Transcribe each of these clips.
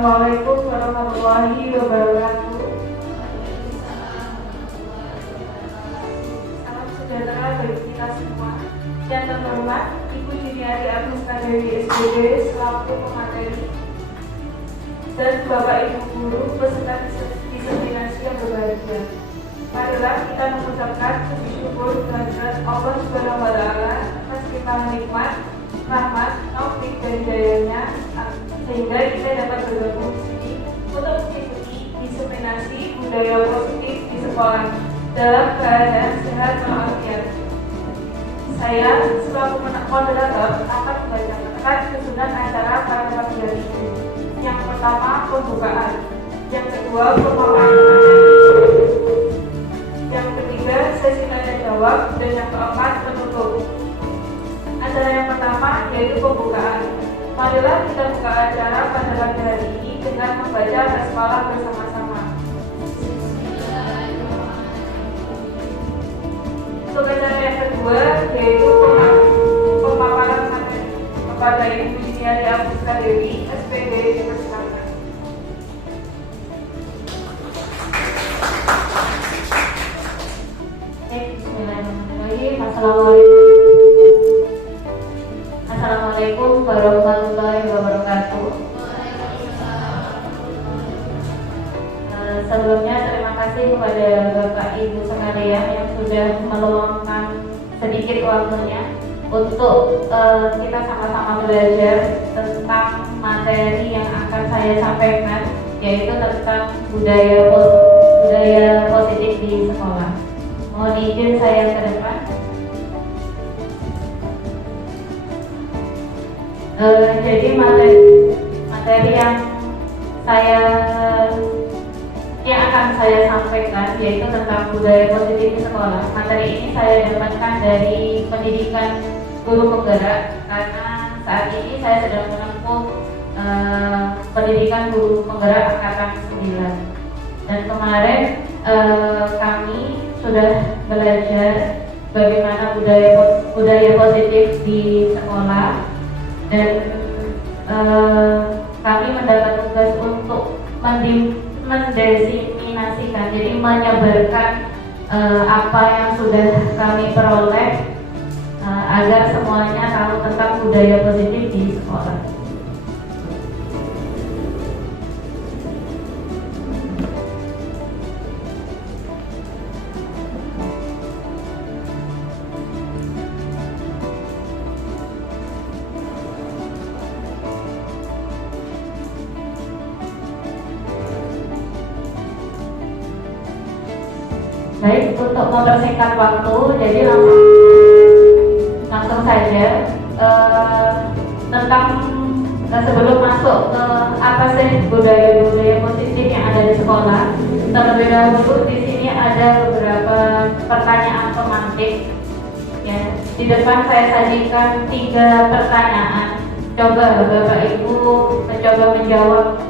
Assalamualaikum warahmatullahi wabarakatuh. Salam sejahtera bagi kita semua. Yang terhormat Ibu Juniari Aguska Dewi SPD selaku pemateri dan Bapak Ibu guru peserta diseminasi yang berbahagia. Marilah kita mengucapkan puji syukur kehadirat Allah Subhanahu wa Ta'ala atas limpahan nikmat, rahmat, taufik dan hidayahnya sehingga kita dapat bergabung di sini untuk mengikuti diseminasi budaya positif di sekolah dalam keadaan sehat walafiat. Saya selaku moderator akan membacakan susunan acara pada pagi hari ini. Yang pertama pembukaan, yang kedua pemaparan, yang ketiga sesi tanya jawab, dan yang keempat penutup. Acara yang pertama yaitu pembukaan. Marilah kita buka acara pada pagi hari ini dengan membaca basmalah bersama-sama. Untuk acara yang kedua yaitu pemaparan materi kepada Ibu Juniari Aguska Dewi SPD dipersilakan. Bismillahirrahmanirrahim. Assalamualaikum warahmatullahi wabarakatuh. Sebelumnya terima kasih kepada Bapak Ibu sekalian yang sudah meluangkan sedikit waktunya untuk kita sama-sama belajar tentang materi yang akan saya sampaikan, yaitu tentang budaya positif di sekolah. Mohon izin saya ke depan. Jadi materi yang akan saya sampaikan yaitu tentang budaya positif di sekolah. Materi ini saya dapatkan dari pendidikan guru penggerak karena saat ini saya sedang menempuh pendidikan guru penggerak angkatan 9. Dan kemarin kami sudah belajar bagaimana budaya positif di sekolah, dan kami mendapat tugas untuk mendesiminasikan, jadi menyebarkan apa yang sudah kami peroleh agar semuanya tahu tentang budaya positif di sekolah. Baik, untuk mempersingkat waktu, jadi langsung saja tentang sebelum masuk ke apa sih budaya positif yang ada di sekolah. Terlebih dahulu di sini ada beberapa pertanyaan pemantik. Ya, di depan saya sajikan 3 pertanyaan. Coba Bapak Ibu mencoba menjawab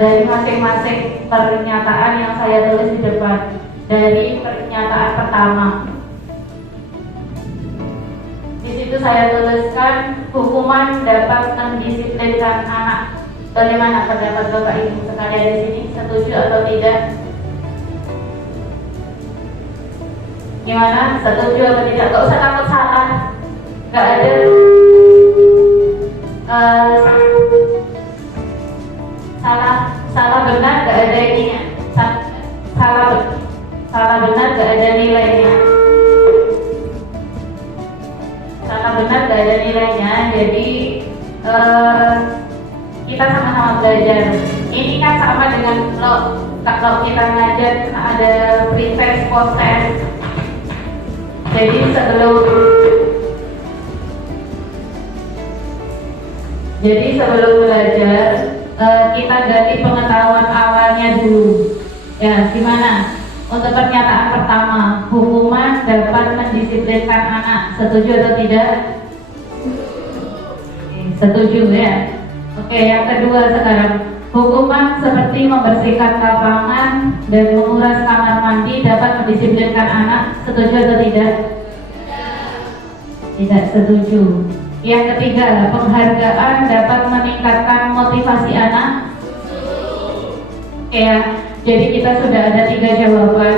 dari masing-masing pernyataan yang saya tulis di depan. Dari pernyataan pertama, di situ saya tuliskan hukuman dapat mendisiplinkan anak. Bagaimana pendapat Bapak Ibu sekalian di sini? Setuju atau tidak? Gimana? Setuju atau tidak? Gak usah takut salah. Gak ada salah benar, gak ada ininya. Salah benar gak ada nilainya. Salah benar gak ada nilainya. Jadi kita sama-sama belajar. Ini kan sama dengan kalau kita ngajar ada pre-test, post-test. Jadi sebelum belajar kita gali pengetahuan awalnya dulu. Ya, gimana? Untuk pernyataan pertama, hukuman dapat mendisiplinkan anak. Setuju atau tidak? Setuju ya. Oke, yang kedua sekarang, hukuman seperti membersihkan lapangan dan menguras kamar mandi dapat mendisiplinkan anak. Setuju atau tidak? Tidak setuju. Yang ketiga, penghargaan dapat meningkatkan motivasi motivasi anak? Ya, jadi kita sudah ada 3 jawaban.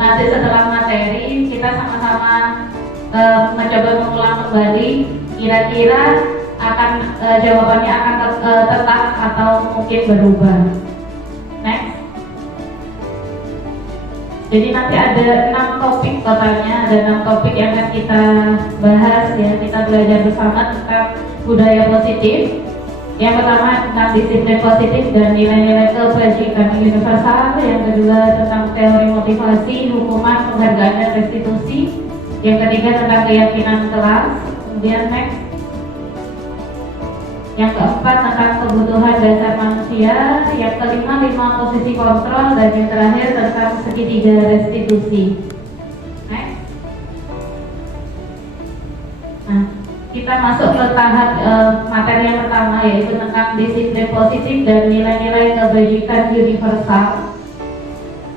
Nanti setelah materi kita sama-sama mencoba mengulang kembali. Kira-kira akan jawabannya akan tetap atau mungkin berubah. Next. Jadi nanti ada 6 topik totalnya, ada 6 topik yang akan kita bahas ya. Kita belajar bersama tentang budaya positif. Yang pertama tentang disiplin positif dan nilai-nilai kebajikan universal. Yang kedua tentang teori motivasi, hukuman, penghargaan dan restitusi. Yang ketiga tentang keyakinan kelas. Kemudian next. Yang keempat tentang kebutuhan dasar manusia. Yang kelima 5 posisi kontrol, dan yang terakhir tentang segitiga restitusi. Next. Nah, kita masuk ke tahap materi yang pertama, yaitu tentang disiplin positif dan nilai-nilai kebajikan universal.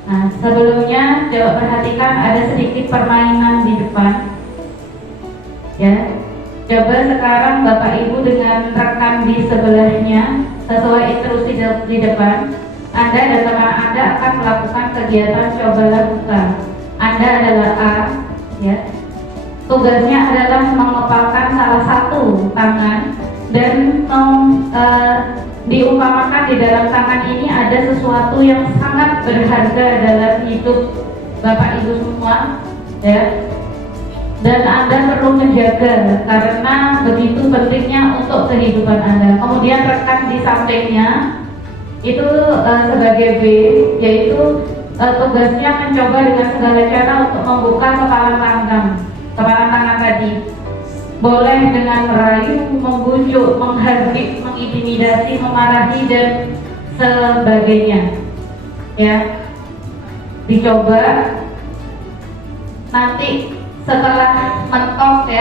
Nah, sebelumnya coba perhatikan ada sedikit permainan di depan. Ya, coba sekarang Bapak Ibu dengan rekan di sebelahnya sesuai instruksi di depan. Anda dan teman Anda akan melakukan kegiatan coba lakukan. Anda adalah A, ya. Tugasnya adalah mengepalkan salah satu tangan dan diumpamakan di dalam tangan ini ada sesuatu yang sangat berharga dalam hidup Bapak Ibu semua, ya. Dan Anda perlu menjaga karena begitu pentingnya untuk kehidupan Anda. Kemudian rekan di sampingnya itu sebagai B, yaitu tugasnya mencoba dengan segala cara untuk membuka kepala tangan tadi. Boleh dengan merayu, membujuk, menghardik, mengintimidasi, memarahi dan sebagainya. Ya, dicoba. Nanti setelah mentok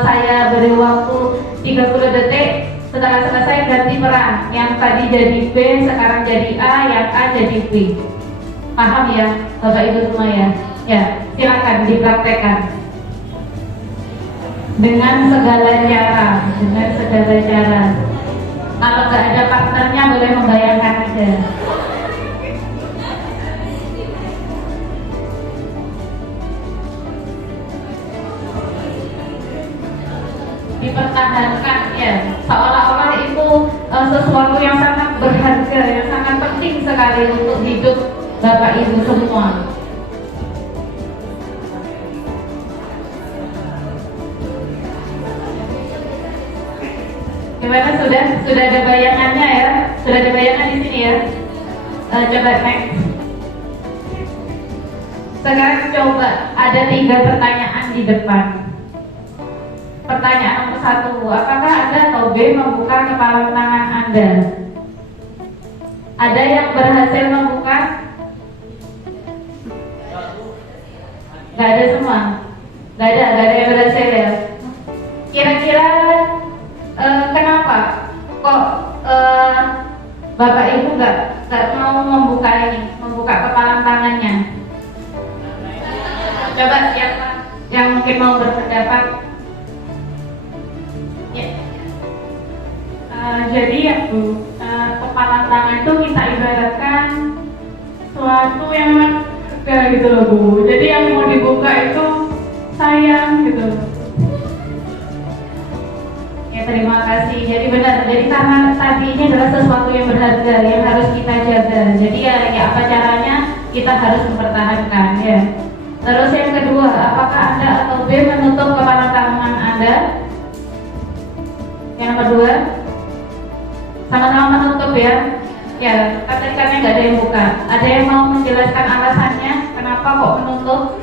saya beri waktu 30 detik. Setelah selesai ganti peran. Yang tadi jadi B sekarang jadi A, yang A jadi B. Paham ya Bapak Ibu semua ya? Ya, silakan dipraktekkan dengan segala cara. Kalau nggak ada partnernya boleh membayangkan aja. Dipertahankan ya, seolah-olah itu sesuatu yang sangat berharga, yang sangat penting sekali untuk hidup Bapak Ibu semua. Gimana, sudah ada bayangannya ya? Sudah ada bayangan di sini ya? Coba next. Sekarang coba ada 3 pertanyaan di depan. Pertanyaan nomor 1, apakah Anda atau B membuka kepala tangan Anda? Ada yang berhasil membuka? Gak ada semua? Gak ada yang berhasil ya? Kira-kira kenapa kok Bapak Ibu nggak mau membuka kepala tangannya? Coba siapa yang mungkin mau berpendapat? Ya. Jadi ya Bu, kepala tangan itu kita ibaratkan suatu yang berharga gitu loh Bu. Jadi yang mau dibuka itu sayang gitu. Ya, terima kasih. Jadi benar. Jadi karena tadi ini adalah sesuatu yang berharga yang harus kita jaga. Jadi ya apa caranya kita harus mempertahankan ya. Terus yang kedua, apakah Anda atau B menutup kepala tangan Anda? Yang kedua, sama-sama menutup ya. Ya, karena nggak ada yang buka. Ada yang mau menjelaskan alasannya kenapa kok menutup?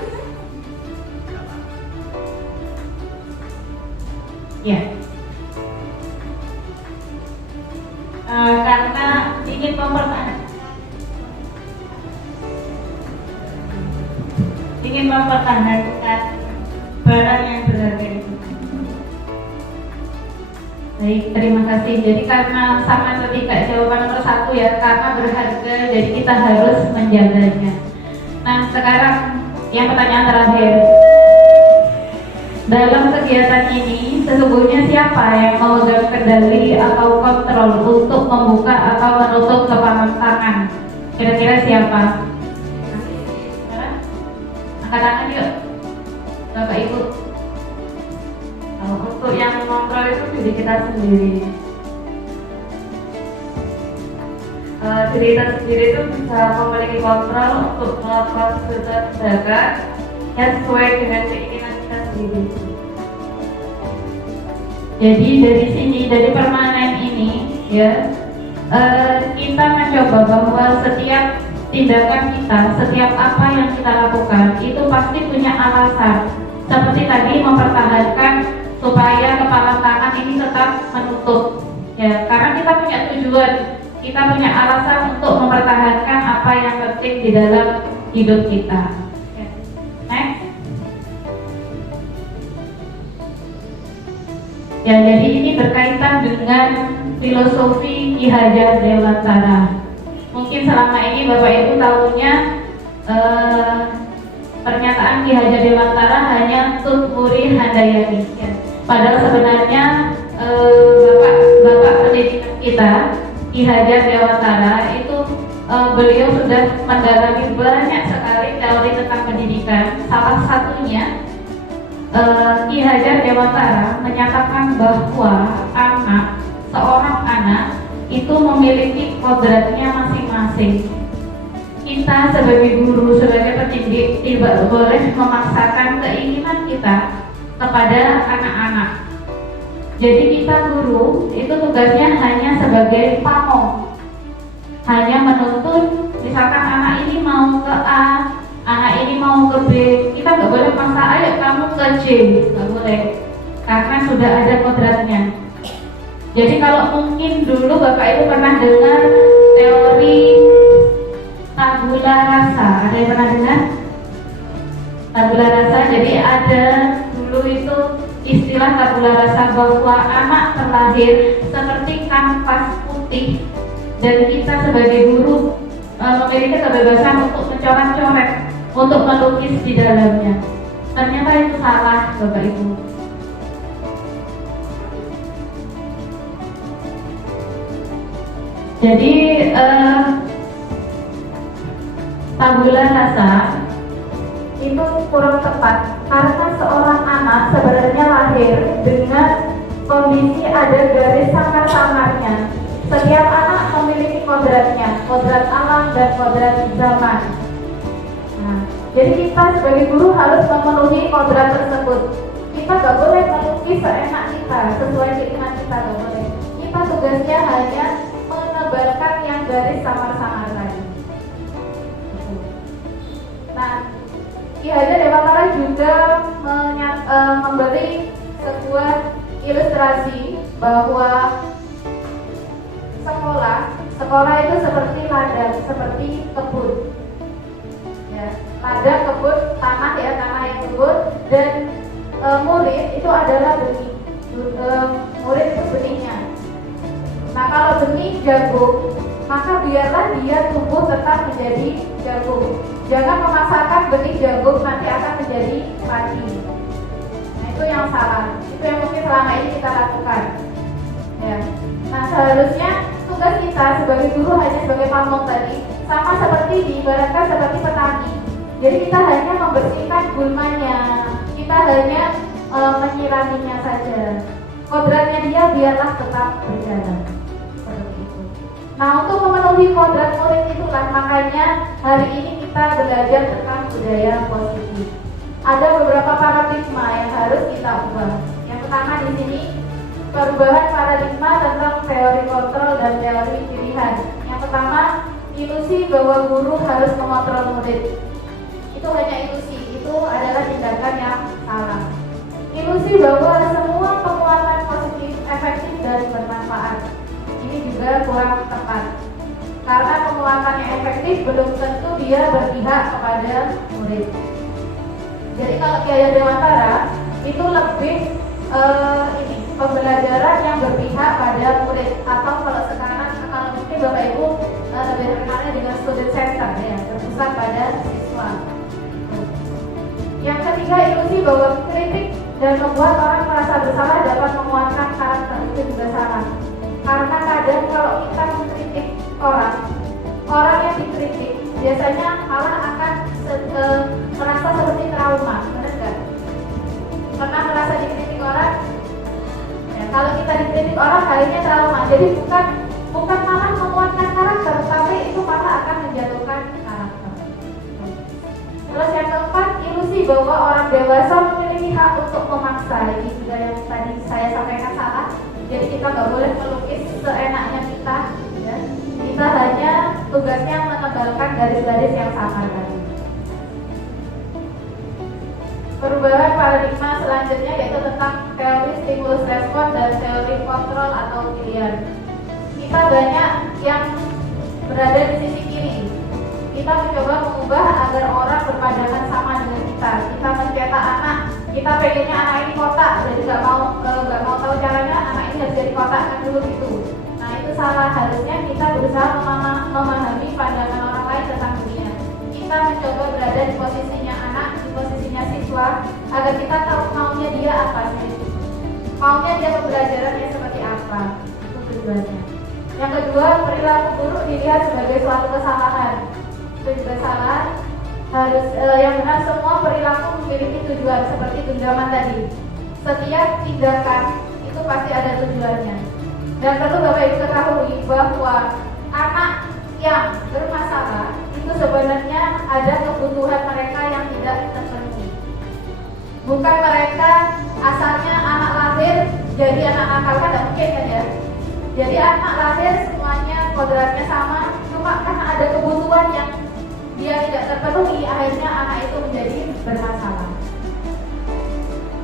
Ya. Karena ingin mempertahankan barang yang berharga itu. Baik, terima kasih. Jadi karena sama seperti jawaban nomor 1 ya, karena berharga, jadi kita harus menjaganya. Nah, sekarang yang pertanyaan terakhir. Dalam kegiatan ini, sesungguhnya siapa yang memegang kendali atau kontrol untuk membuka atau menutup kepalan tangan? Kira-kira siapa? Angkat tangan yuk, Bapak Ibu. Untuk yang mengontrol itu diri kita sendiri. Diri kita sendiri itu bisa memiliki kontrol untuk melakukan sesuatu tindakan yang sesuai dengan keinginan kita sendiri. Jadi dari sini, dari permanen ini, ya, kita mencoba bahwa setiap tindakan kita, setiap apa yang kita lakukan itu pasti punya alasan. Seperti tadi mempertahankan supaya kepala tangan ini tetap menutup, ya, karena kita punya tujuan, kita punya alasan untuk mempertahankan apa yang penting di dalam hidup kita. Ya. Next. Ya, jadi ini berkaitan dengan filosofi Ki Hajar Dewantara. Mungkin selama ini Bapak Ibu tahunya pernyataan Ki Hajar Dewantara hanya untuk Muri Handayani. Ya. Padahal sebenarnya Bapak pendidikan kita Ki Hajar Dewantara itu beliau sudah mendalami banyak sekali teori tentang pendidikan. Salah satunya Ki Hajar Dewantara menyatakan bahwa seorang anak itu memiliki kodratnya masing-masing. Kita sebagai guru, sebagai pendidik tidak boleh memaksakan keinginan kita kepada anak-anak. Jadi kita guru itu tugasnya hanya sebagai pamong, hanya menuntun. Misalkan anak ini mau ke A, anak ini mau ke B, kita nggak boleh maksa, ayo kamu ke C, nggak boleh, karena sudah ada kodratnya. Jadi kalau mungkin dulu Bapak Ibu pernah dengar teori tabula rasa, ada yang pernah dengar? Tabula rasa, jadi ada dulu itu istilah tabula rasa bahwa anak terlahir seperti kanvas putih dan kita sebagai guru memiliki kebebasan untuk mencoret-coret, untuk melukis di dalamnya. Ternyata itu salah, Bapak Ibu. Jadi tabula rasa itu kurang tepat karena seorang anak sebenarnya lahir dengan kondisi ada garis samar-samarnya. Setiap anak memiliki kodratnya, kodrat alam dan kodrat zaman. Nah, jadi kita sebagai guru harus memenuhi kodrat tersebut. Kita gak boleh melukis seenak kita, sesuai keinginan kita, gak boleh. Kita tugasnya hanya menebarkan yang garis samar-samar tadi. Nah, Ki Hajar Dewantara juga memberi sebuah ilustrasi bahwa sekolah itu seperti ladang, seperti kebun. Ya, ladang, kebun, tanah yang subur, dan murid itu adalah benih. Murid itu benihnya. Nah, kalau benih jagung, maka biarlah dia tumbuh tetap menjadi jagung. Jangan memaksakan benih jagung nanti akan menjadi padi. Nah, itu yang salah. Itu yang mungkin selama ini kita lakukan. Ya. Nah, seharusnya tugas kita sebagai guru hanya sebagai pamong tadi, sama seperti diibaratkan seperti petani. Jadi kita hanya membersihkan gulmanya, kita hanya menyiraminya saja. Kodratnya dia biarlah tetap berjalan. Seperti itu. Nah, untuk memenuhi kodrat murid itulah makanya hari ini kita belajar tentang budaya positif. Ada beberapa paradigma yang harus kita ubah. Yang pertama di sini perubahan paradigma tentang teori kontrol dan teori pilihan. Yang pertama, ilusi bahwa guru harus mengontrol murid. Itu hanya ilusi, itu adalah tindakan yang salah. Ilusi bahwa semua penguatan positif, efektif dan bermanfaat. Ini juga kurang tepat. Karena penguatan yang efektif belum tentu dia berpihak kepada murid. Jadi kalau Ki Hajar Dewantara itu lebih pembelajaran yang berpihak pada murid, atau kalau sekarang kalau mungkin Bapak Ibu lebih terkenalnya dengan student center, ya, berpusat pada siswa. Yang ketiga, ilusi bahwa kritik dan membuat orang merasa bersalah dapat menguatkan karakter, itu juga salah. Karena kadang kalau kita mengkritik orang yang dikritik biasanya malah akan merasa seperti trauma, benar nggak? Pernah merasa dikritik orang? Ya, kalau kita dikritik orang kayaknya trauma, jadi bukan malah menguatkan karakter, tapi itu malah akan menjatuhkan karakter. Terus yang keempat, ilusi bahwa orang dewasa memiliki hak untuk memaksa. Ini juga yang tadi saya sampaikan salah. Jadi kita nggak boleh melukis seenaknya kita, ya. Kita hanya tugasnya menebalkan garis-garis yang sama tadi. Perubahan paradigma selanjutnya yaitu tentang teori stimulus respon dan teori kontrol atau pilihan. Kita banyak yang berada di sisi kiri. Kita mencoba mengubah agar orang berpandangan sama dengan kita. Kita mencetak anak, kita pengennya anak ini kotak, jadi nggak mau tahu caranya anak ini harus jadi kotak kan dulu gitu. Nah itu salah, harusnya kita berusaha memahami pandangan orang lain tentang dunia. Kita mencoba berada di posisinya anak, di posisinya siswa, agar kita tahu maunya dia apa sih, maunya dia pembelajarannya seperti apa, itu tujuannya. Yang kedua, perilaku buruk dilihat sebagai suatu kesalahan, itu juga salah. Harus yang benar, semua perilaku memiliki tujuan seperti genggaman tadi. Setiap tindakan itu pasti ada tujuannya. Dan perlu Bapak Ibu ketahui bahwa anak yang bermasalah itu sebenarnya ada kebutuhan mereka yang tidak terpenuhi. Bukan mereka asalnya anak lahir jadi anak nakal, kan tidak mungkin kan ya. Jadi anak lahir semuanya kodratnya sama, cuma karena ada kebutuhan yang dia tidak terpenuhi, akhirnya anak itu menjadi bermasalah.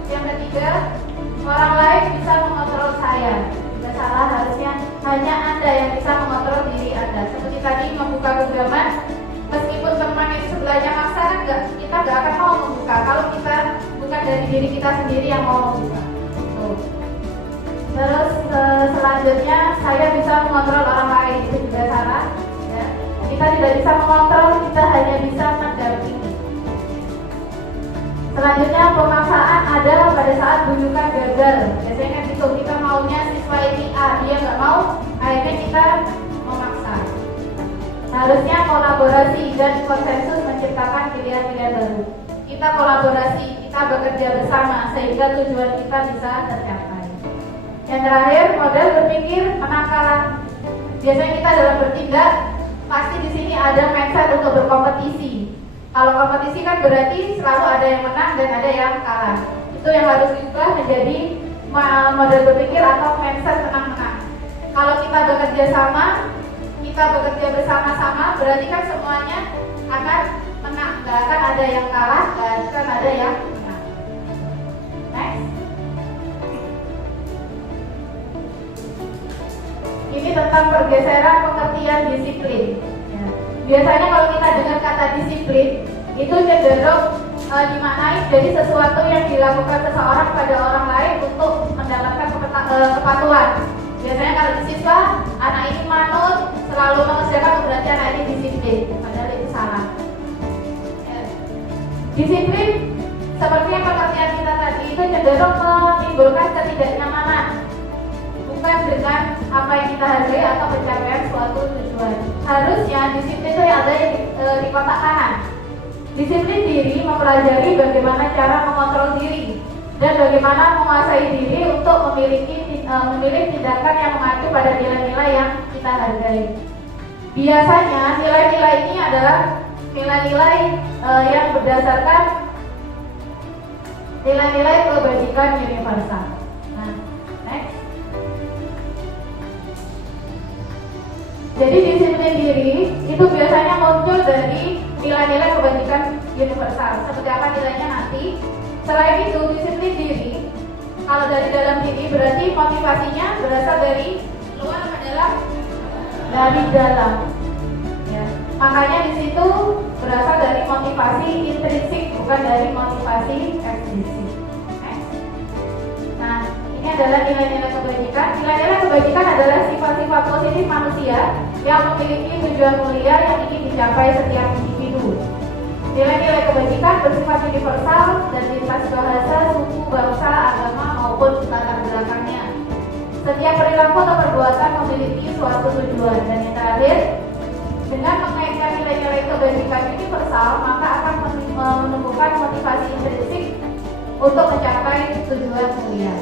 Yang ketiga, orang lain bisa mengontrol saya. Tidak salah, harusnya hanya Anda yang bisa mengontrol diri Anda. Seperti tadi membuka genggaman, meskipun teman yang sebelahnya maksa, kita nggak akan mau membuka kalau kita bukan dari diri kita sendiri yang mau membuka. Tuh. Terus selanjutnya saya bisa mengontrol orang lain, itu juga salah. Ya. Kita tidak bisa mengontrol, kita hanya bisa mendampingi. Selanjutnya pemaksaan ada pada saat bujukan gagal. Biasanya kan gitu, kita maunya siswa ini A, dia nggak mau, akhirnya kita memaksa. Harusnya kolaborasi dan konsensus menciptakan pilihan-pilihan baru. Kita kolaborasi, kita bekerja bersama sehingga tujuan kita bisa tercapai. Yang terakhir, model berpikir menang kalah. Biasanya kita dalam bertindak pasti di sini ada mindset untuk berkompetisi. Kalau kompetisi kan berarti selalu ada yang menang dan ada yang kalah. Itu yang harus diubah menjadi model berpikir atau mindset menang-menang. Kalau kita bekerja sama, kita bekerja bersama-sama, berarti kan semuanya akan menang. Gak akan ada yang kalah, gak akan ada yang menang. Next. Ini tentang pergeseran pengertian disiplin. Ya. Biasanya kalau kita dengar kata disiplin, itu cenderung dimaknai jadi sesuatu yang dilakukan seseorang pada orang lain untuk mendapatkan kepatuhan. Biasanya kalau di siswa, anak ini manut, selalu mengerjakan, berarti anak ini disiplin. Padahal itu salah. Ya. Disiplin, seperti yang pengertian kita tadi, itu cenderung menimbulkan ketidaknyamanan. Bukan dengan apa yang kita hargai atau pencapaian suatu tujuan. Harusnya disiplin itu ada yang di kotak kanan. Disiplin diri mempelajari bagaimana cara mengontrol diri dan bagaimana menguasai diri untuk memilih tindakan yang mengacu pada nilai-nilai yang kita hargai. Biasanya nilai-nilai ini adalah nilai-nilai yang berdasarkan nilai-nilai kebajikan universal. Nah, next. Jadi disiplin diri itu biasanya muncul dari nilai-nilai kebajikan universal. Seperti apa nilainya nanti. Selain itu, disiplin diri kalau dari dalam diri berarti motivasinya berasal dari luar atau dalam? Dari dalam. Ya. Makanya di situ berasal dari motivasi intrinsik, bukan dari motivasi ekstrinsik. Nah, ini adalah nilai-nilai kebajikan. Nilai-nilai kebajikan adalah sifat-sifat positif manusia yang memiliki tujuan mulia yang ingin dicapai setiap individu. Nilai-nilai kebajikan bersifat universal dan lintas bahasa, suku, bangsa, agama maupun latar belakangnya. Setiap perilaku atau perbuatan memiliki suatu tujuan. Dan yang terakhir, dengan mengaitkan nilai-nilai kebajikan universal, maka akan menumbuhkan motivasi intrinsik untuk mencapai tujuan mulia.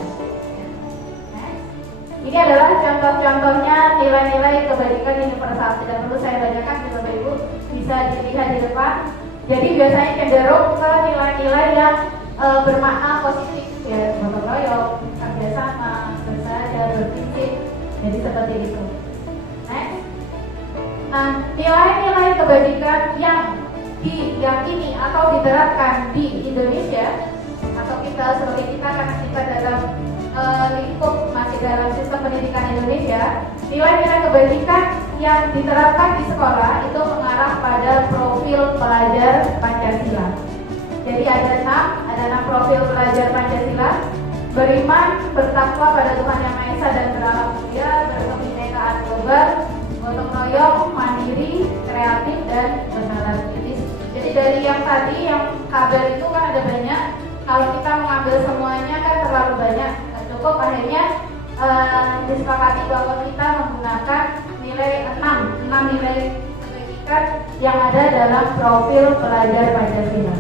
Ini adalah contoh-contohnya nilai-nilai kebajikan universal. Tidak perlu saya bacakan, Bapak Ibu bisa dilihat di depan. Jadi biasanya cenderung ke nilai-nilai yang bermakna positif, ya, gotong royong, kerjasama, bersahaja, berprinsip. Jadi seperti itu. Next. Nah, nilai-nilai kebajikan yang diyakini atau diterapkan di Indonesia atau kita sebagai kita karena kita dalam lingkup masih dalam sistem pendidikan Indonesia, nilai-nilai kebajikan yang diterapkan di sekolah itu mengarah pada profil pelajar Pancasila. Jadi ada enam profil pelajar Pancasila: beriman, bertakwa pada Tuhan Yang Maha Esa dan beralam mulia, berkebinekaan global, gotong royong, mandiri, kreatif, dan bernalar kritis. Jadi dari yang tadi, yang kabar itu kan ada banyak. Kalau kita mengambil semuanya kan terlalu banyak, cukup. Akhirnya disepakati bahwa kita menggunakan nilai 6 nilai kebajikan yang ada dalam profil pelajar Pancasila.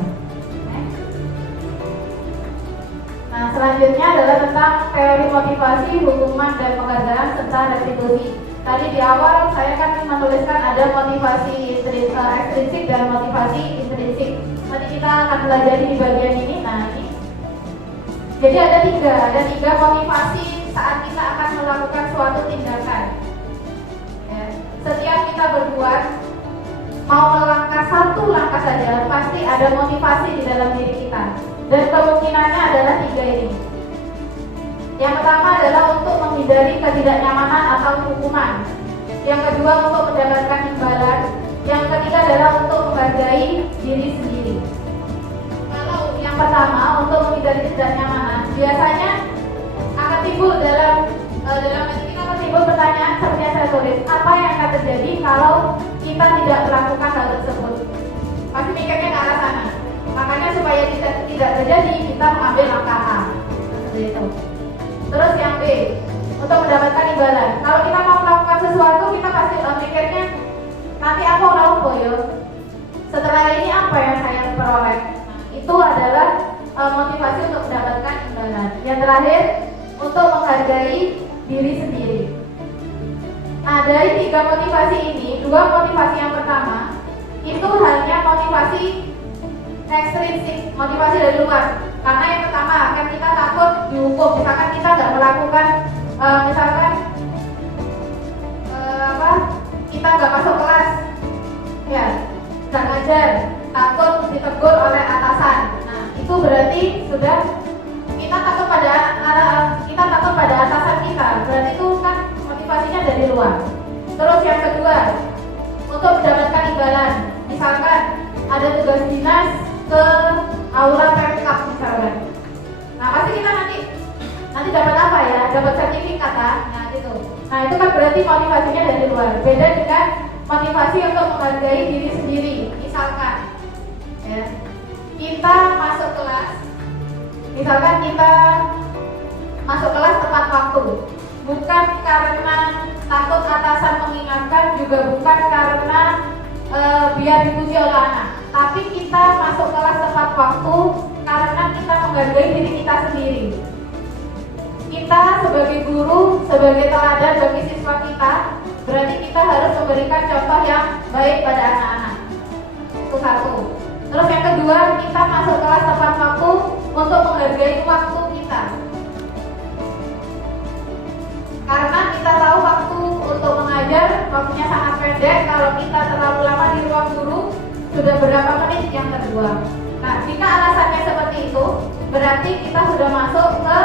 Nah, selanjutnya adalah tentang teori motivasi, hukuman, dan penghargaan serta restitusi. Tadi di awal saya kan menuliskan ada motivasi ekstrinsik dan motivasi intrinsik. Nanti kita akan belajar di bagian ini. Nah, ini. Jadi ada tiga motivasi saat kita akan melakukan suatu tindakan. Ya. Setiap kita berbuat, mau melangkah satu langkah saja, pasti ada motivasi di dalam diri kita. Dan kemungkinannya adalah 3 ini. Yang pertama adalah untuk menghindari ketidaknyamanan atau hukuman. Yang kedua untuk mendapatkan imbalan. Yang ketiga adalah untuk menghargai diri sendiri. Kalau yang pertama untuk menghindari ketidaknyamanan, biasanya akan timbul dalam hati kita akan timbul pertanyaan seperti yang saya tulis, apa yang akan terjadi kalau kita tidak melakukan hal tersebut? Pasti mikirnya ke arah sana. Makanya supaya tidak terjadi, kita mengambil langkah A. Seperti itu. Terus yang B, untuk mendapatkan imbalan. Kalau kita mau melakukan sesuatu, kita pasti mikirnya nanti aku lakukan yo. Setelah ini apa yang saya peroleh? Nah, itu adalah motivasi untuk mendapatkan imbalan. Yang terakhir, untuk menghargai diri sendiri. Nah, dari 3 motivasi ini, 2 motivasi yang pertama itu hanya motivasi ekstrinsik, motivasi dari luar. Karena yang pertama kan kita takut dihukum, misalkan kita nggak melakukan, kita nggak masuk kelas, ya, nggak ngajar, takut ditegur oleh atasan. Nah, itu berarti sudah kita takut pada atasan kita. Berarti itu kan motivasinya dari luar. Terus yang kedua, untuk mendapatkan imbalan, misalkan ada tugas dinas ke aula Pemkab misalkan. Nah, pasti kita nanti dapat apa ya? Dapat sertifikat kan? Nah, gitu. Nah, itu kan berarti motivasinya dari luar. Beda dengan motivasi untuk menghargai diri sendiri. Misalkan ya, kita masuk kelas. Misalkan kita masuk kelas tepat waktu. Bukan karena takut atasan mengingatkan, juga bukan karena biar dipuji oleh anak. Tapi kita masuk kelas tepat waktu karena kita menghargai diri kita sendiri. Kita sebagai guru, sebagai teladan bagi siswa kita, berarti kita harus memberikan contoh yang baik pada anak-anak. Itu satu. Terus yang kedua, kita masuk kelas tepat waktu untuk menghargai waktu kita. Karena kita tahu waktu untuk mengajar, waktunya sangat pendek. Kalau kita terlalu lama di ruang guru, sudah berapa menit yang terbuang. Nah, jika alasannya seperti itu, berarti kita sudah masuk ke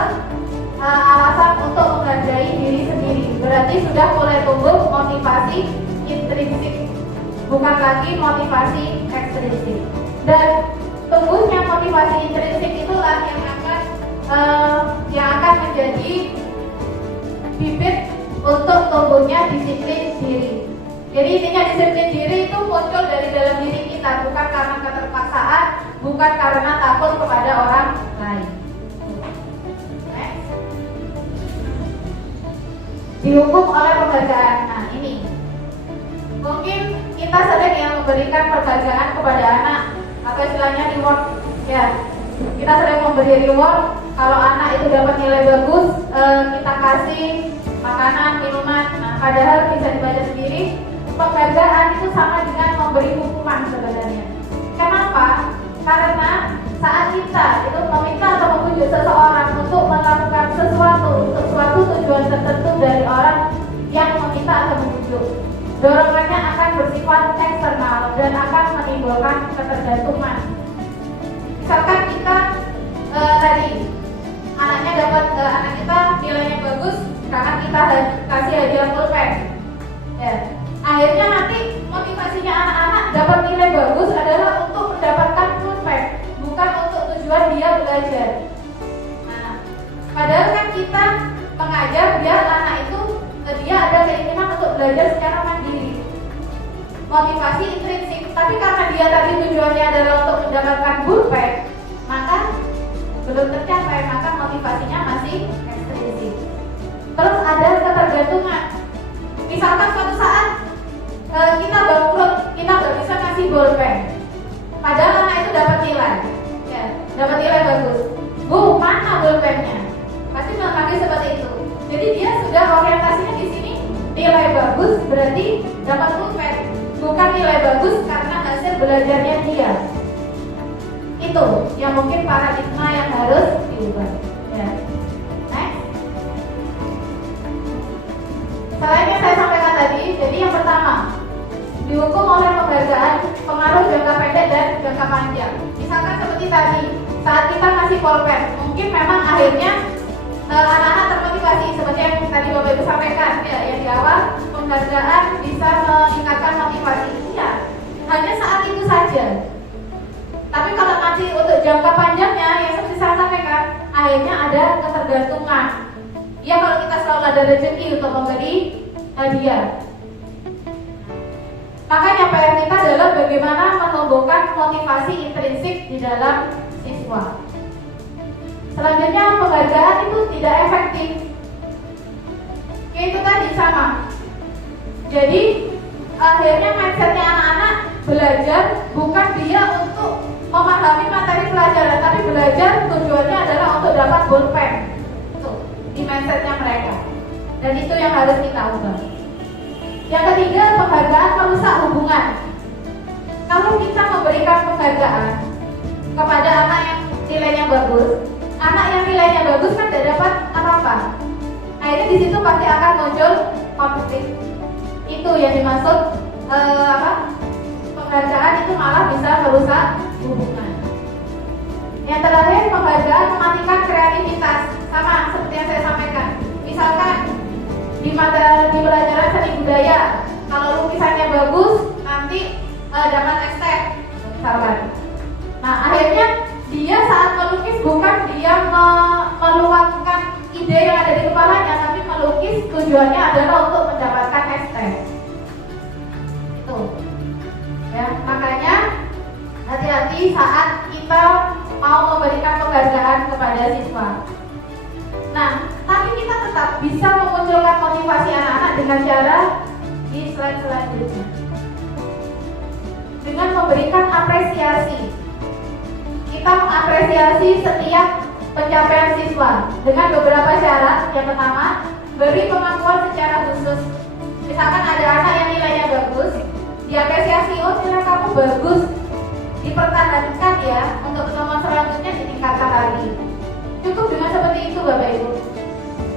alasan untuk menghargai diri sendiri. Berarti sudah mulai tumbuh motivasi intrinsik, bukan lagi motivasi ekstrinsik. Dan tumbuhnya motivasi intrinsik itulah yang akan menjadi bibit untuk tumbuhnya disiplin diri. Jadi intinya disiplin diri itu muncul dari dalam diri kita, bukan karena keterpaksaan, bukan karena takut kepada orang lain. Next. Dihukum oleh penghargaan. Nah ini mungkin kita sering yang memberikan penghargaan kepada anak atau istilahnya reward ya. Kita sering memberi reward kalau anak itu dapat nilai bagus, kita kasih makanan, minuman. Nah, padahal bisa dibaca sendiri, penghargaan itu sama dengan memberi hukuman sebenarnya. Kenapa? Karena saat kita itu meminta atau membujuk seseorang untuk melakukan sesuatu tujuan tertentu dari orang yang meminta atau membujuk, dorongannya akan bersifat eksternal dan akan menimbulkan ketergantungan. Misalkan kita tadi anak kita nilainya bagus karena kita kasih hadiah pulpen, ya. Akhirnya nanti motivasinya anak-anak dapat nilai bagus adalah untuk mendapatkan pulpen, bukan untuk tujuan dia belajar. Nah, padahal kan kita mengajar biar anak itu dia ada keinginan untuk belajar secara mandiri, motivasi intrinsik. Tapi karena dia tadi tujuannya adalah untuk mendapatkan pulpen, maka belum tercapai, maka motivasinya masih ekstrinsik. Terus ada ketergantungan. Misalkan suatu saat kita bangkrut, kita nggak bisa ngasih bolpen, padahal anak itu dapat nilai, ya, dapat nilai bagus. Bu, mana bolpennya? Pasti bilang lagi seperti itu. Jadi dia sudah orientasinya di sini nilai bagus berarti dapat bolpen, bukan nilai bagus karena hasil belajarnya dia. Itu yang mungkin paradigma yang harus diubah. Ya. Next. Selain yang saya sampaikan tadi, jadi yang pertama dihukum oleh penghargaan pengaruh jangka pendek dan jangka panjang. Misalkan seperti tadi, saat kita kasih pulpen, mungkin memang akhirnya anak-anak termotivasi seperti yang tadi Bapak Ibu sampaikan, ya, yang di awal penghargaan bisa meningkatkan motivasi. Iya, hanya saat itu saja. Tapi kalau nanti untuk jangka panjangnya, yang seperti saya sampaikan, akhirnya ada ketergantungan. Ya, kalau kita selalu ada rezeki untuk memberi hadiah. Makanya PR kita adalah bagaimana menumbuhkan motivasi intrinsik di dalam siswa. Selanjutnya, penghargaan itu tidak efektif. Itu tadi sama. Jadi akhirnya mindsetnya anak-anak belajar bukan dia untuk memahami materi pelajaran, tapi belajar tujuannya adalah untuk dapat bolpen. Tuh, di mindsetnya mereka. Dan itu yang harus kita ubah. Yang ketiga, penghargaan merusak hubungan. Kalau kita memberikan penghargaan kepada anak yang nilainya bagus, anak yang nilainya bagus kan tidak dapat apa-apa. Akhirnya di situ pasti akan muncul konflik. Itu yang dimaksud penghargaan itu malah bisa merusak hubungan. Yang terakhir, penghargaan mematikan kreativitas. Sama seperti yang saya sampaikan. Misalkan di pelajaran seni budaya, kalau lukisannya bagus nanti dapat STEP misalkan. Nah, akhirnya dia saat melukis bukan dia meluapkan ide yang ada di kepalanya, tapi melukis tujuannya adalah untuk mendapatkan STEP. Itu. Ya, makanya hati-hati saat kita mau memberikan penghargaan kepada siswa. Nah, tapi kita tetap bisa memunculkan motivasi anak-anak dengan cara di slide selanjutnya. Dengan memberikan apresiasi. Kita mengapresiasi setiap pencapaian siswa dengan beberapa syarat. Yang pertama, beri pengakuan secara khusus. Misalkan ada anak yang nilainya bagus, diapresiasi, oh nilai kamu bagus, dipertahankan ya, untuk pertemuan selanjutnya ditingkatkan lagi. Cukup dengan seperti itu Bapak Ibu.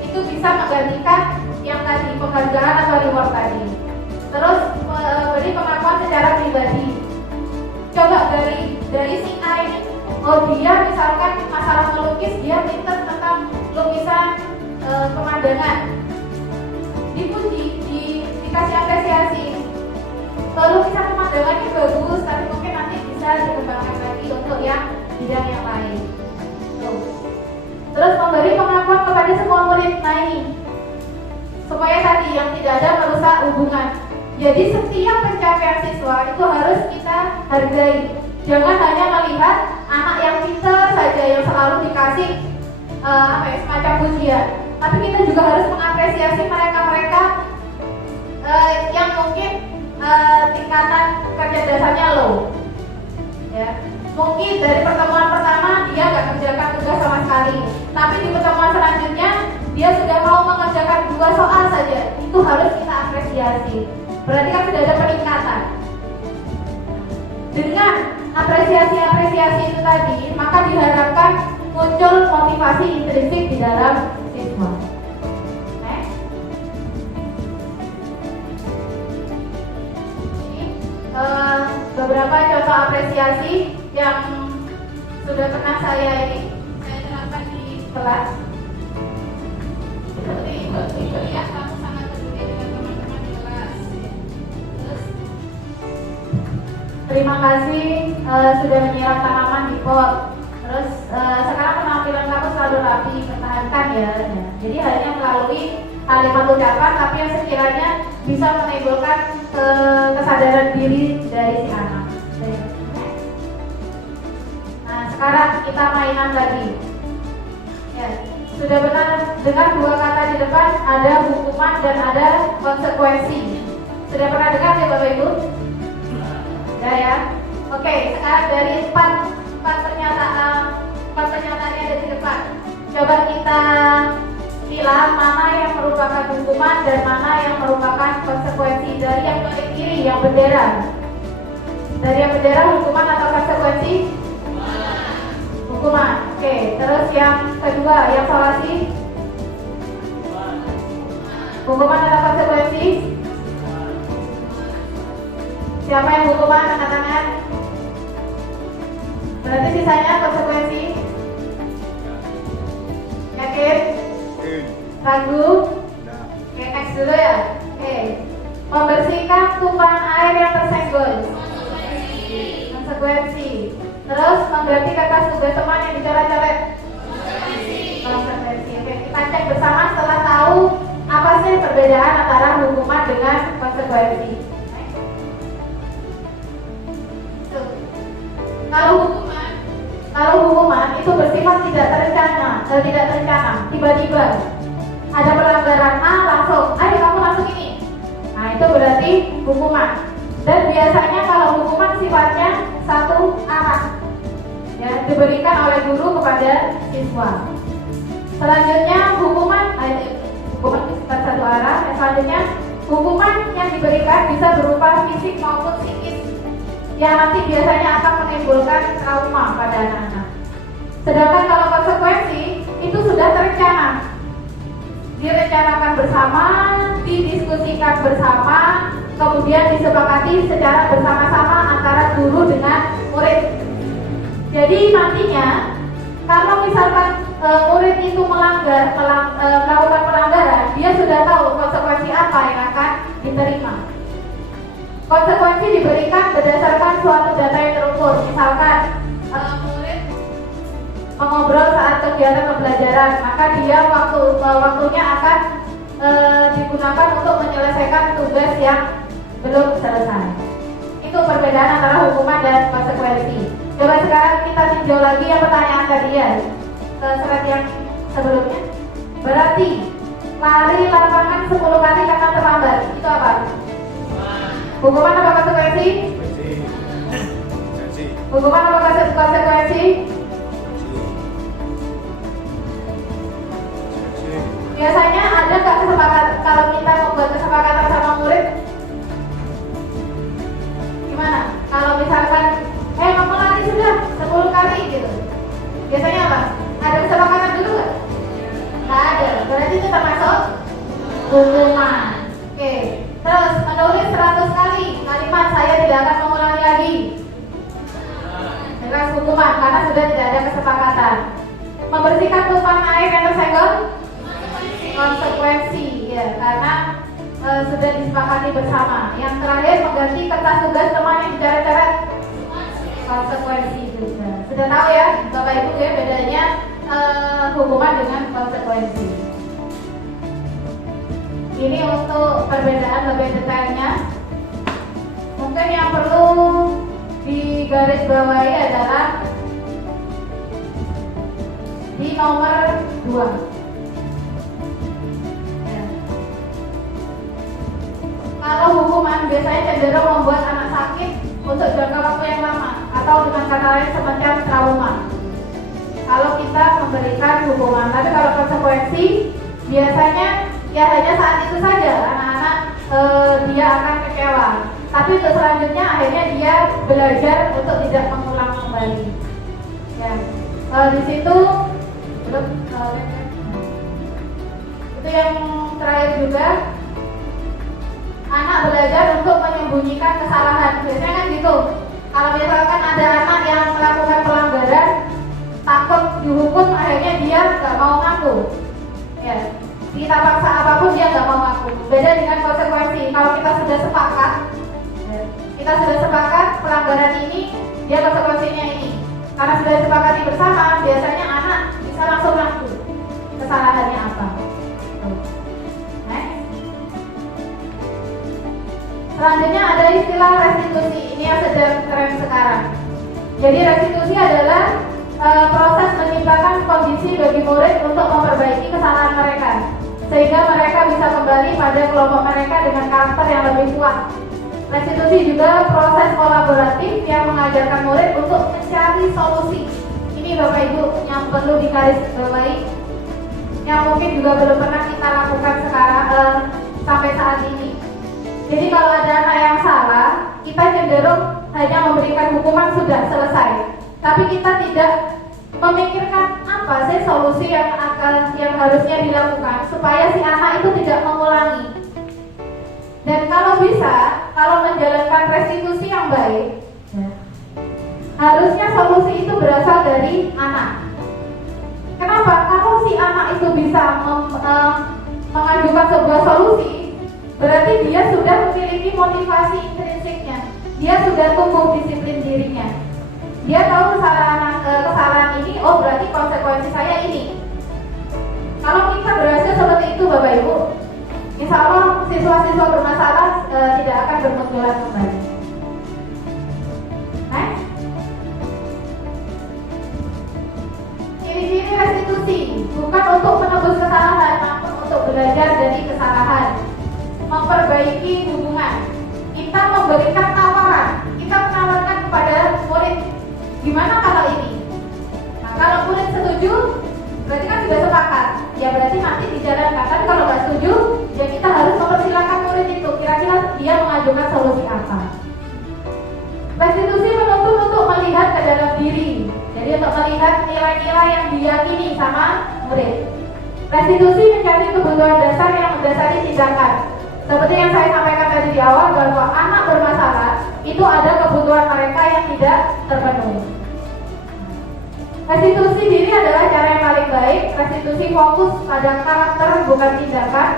Itu bisa menggantikan yang tadi penghargaan atau reward tadi. Terus beri pengakuan secara pribadi. Coba dari si A ini, oh dia misalkan masalah melukis, dia pintar tentang lukisan pemandangan. Dipuji, dikasih apresiasi. Lukisan pemandangannya bagus, tapi mungkin nanti bisa dikembangkan lagi untuk yang bidang yang lain. Tuh. Terus memberi pengakuan kepada semua murid. Nah ini supaya tadi yang tidak ada merusak hubungan. Jadi setiap pencapaian siswa itu harus kita hargai. Jangan hanya melihat anak yang pintar saja yang selalu dikasih semacam pujian, tapi kita juga harus mengapresiasi mereka-mereka yang mungkin tingkatan kecerdasannya low. Ya, mungkin dari pertemuan pertama dia nggak mengerjakan tugas sama sekali, tapi di pertemuan selanjutnya dia sudah mau mengerjakan 2 soal saja. Itu harus kita apresiasi. Berarti kan sudah ada peningkatan. Dengan apresiasi itu tadi, maka diharapkan muncul motivasi intrinsik di dalam siswa. Beberapa contoh apresiasi yang sudah pernah saya terapkan di kelas. Seperti ibu ya, kamu sangat peduli dengan teman-teman di kelas. Terus, terima kasih sudah menyiram tanaman di pot. Terus sekarang penampilan kamu selalu rapi, pertahankan ya. Jadi hanya melalui kalimat ucapan, tapi yang sekiranya bisa menimbulkan kesadaran diri dari si anak. Nah, sekarang kita mainan lagi. Ya, sudah benar dengar 2 kata di depan, ada hukuman dan ada konsekuensi. Sudah pernah dengar ya Bapak Ibu? Ya. Oke, sekarang dari 4 pernyataan yang ada di depan, coba kita pilah mana yang merupakan hukuman dan mana yang merupakan konsekuensi. Dari yang paling kiri, yang bendera. Dari yang bendera, hukuman atau konsekuensi? Hukuman. Oke, terus yang kedua, yang solasi? Hukuman atau konsekuensi? Siapa yang hukuman? Angkat tangan. Berarti sisanya konsekuensi? Yakin? Ragu? Oke, next dulu ya. Oke. Membersihkan tumpahan air yang tersenggol. Konsekuensi. Terus mengganti kertas tugas teman yang dicoret-coret. Konsekuensi. Oke, kita cek bersama setelah tahu apa sih perbedaan antara hukuman dengan konsekuensi. Kalau hukuman itu bersifat tidak terencana, tiba-tiba ada pelanggaran A langsung, ayo kamu langsung ini. Nah, itu berarti hukuman. Dan biasanya kalau hukuman sifatnya satu arah, ya, diberikan oleh guru kepada siswa. Selanjutnya hukuman bersifat satu arah. Yang selanjutnya hukuman yang diberikan bisa berupa fisik maupun psikis, yang nanti biasanya akan menimbulkan trauma pada anak-anak. Sedangkan kalau konsekuensi itu sudah terencana, direncanakan bersama, didiskusikan bersama, kemudian disepakati secara bersama-sama antara guru dengan murid. Jadi nantinya kalau misalkan murid itu melakukan pelanggaran, dia sudah tahu konsekuensi apa yang akan diterima. Konsekuensi diberikan berdasarkan suatu data yang terukur. Misalkan murid mengobrol saat kegiatan pembelajaran, maka dia waktunya akan digunakan untuk menyelesaikan tugas yang belum selesai. Itu perbedaan antara hukuman dan konsekuensi. Coba sekarang kita tinjau lagi yang pertanyaan tadi ya, ke surat yang sebelumnya. Berarti lari lapangan 10 kali karena terlambat, itu apa? Hukuman apa konsekuensi? Hukuman apa konsekuensi? Biasanya ada nggak kesepakatan kalau kita membuat kesepakatan sama murid? Gimana? Kalau misalkan, kamu lari sudah 10 kali gitu. Biasanya apa? Ada kesepakatan dulu nggak? Nggak ada. Berarti itu termasuk hukuman. Oke. Terus menulis 100 kali kalimat saya tidak akan mengulangi lagi. Jelas hukuman karena sudah tidak ada kesepakatan. Membersihkan tumpahan air yang tersenggol, konsekuensi ya, karena sudah disepakati bersama. Yang terakhir mengganti kertas tugas teman yang dicoret-coret, konsekuensi juga. Sudah tahu ya Bapak Ibu ya bedanya hukuman dengan konsekuensi. Ini untuk perbedaan lebih detailnya. mungkin yang perlu digarisbawahi adalah di nomor 2. Ya. Kalau hukuman biasanya cenderung membuat anak sakit untuk jangka waktu yang lama, atau dengan kata lain semacam trauma kalau kita memberikan hukuman. Tapi kalau konsekuensi biasanya ya hanya saat itu saja anak-anak dia akan kecewa, tapi untuk selanjutnya akhirnya dia belajar untuk tidak mengulang kembali. Ya, di situ belum itu yang terakhir juga, anak belajar untuk menyembunyikan kesalahan. Biasanya kan gitu, kalau misalkan ada anak yang melakukan pelanggaran takut dihukum, akhirnya dia nggak mau ngaku. Ya, kita paksa apapun dia nggak mau ngaku. Beda dengan konsekuensi. Kalau kita sudah sepakat, pelanggaran ini dia konsekuensinya ini. Karena sudah disepakati bersama, biasanya anak bisa langsung ngaku kesalahannya apa. Next. Selanjutnya ada istilah restitusi. Ini yang sedang tren sekarang. Jadi restitusi adalah proses menciptakan kondisi bagi murid untuk memperbaiki kesalahan mereka, sehingga mereka bisa kembali pada kelompok mereka dengan karakter yang lebih kuat. Restitusi juga proses kolaboratif yang mengajarkan murid untuk mencari solusi. Ini Bapak Ibu yang perlu digarisbawahi, yang mungkin juga belum pernah kita lakukan sekarang sampai saat ini. Jadi kalau ada anak yang salah, kita cenderung hanya memberikan hukuman sudah selesai. Tapi kita tidak memikirkan apa sih solusi yang harusnya dilakukan supaya si anak itu tidak mengulangi. Dan kalau bisa, kalau menjalankan restitusi yang baik, harusnya solusi itu berasal dari anak. Kenapa? Kalau si anak itu bisa mengajukan sebuah solusi, berarti dia sudah memiliki motivasi intrinsiknya. Dia sudah tumbuh disiplin dirinya. Dia tahu kesalahan ini, oh berarti konsekuensi saya ini. Kalau kita berhasil seperti itu Bapak Ibu, insya Allah siswa-siswa bermasalah tidak akan bermunculan kembali. Next. Ciri-ciri restitusi bukan untuk menebus kesalahan, namun untuk belajar dari kesalahan, memperbaiki hubungan. Kita memberikan tawaran, kita menawarkan kepada murid, gimana kalau ini? Nah, kalau murid setuju, berarti kan sudah sepakat. Ya berarti nanti dijalankan. Tapi kalau nggak setuju, ya kita harus mempersilahkan murid itu. Kira-kira dia mengajukan solusi apa? Restitusi menuntut untuk melihat ke dalam diri. Jadi untuk melihat nilai-nilai yang diyakini sama murid. Restitusi mencari kebutuhan dasar yang mendasari tindakan. Seperti yang saya sampaikan tadi di awal, bahwa anak bermasalah itu ada kebutuhan mereka yang tidak terpenuhi. Restitusi diri adalah cara yang paling baik. Restitusi fokus pada karakter bukan tindakan.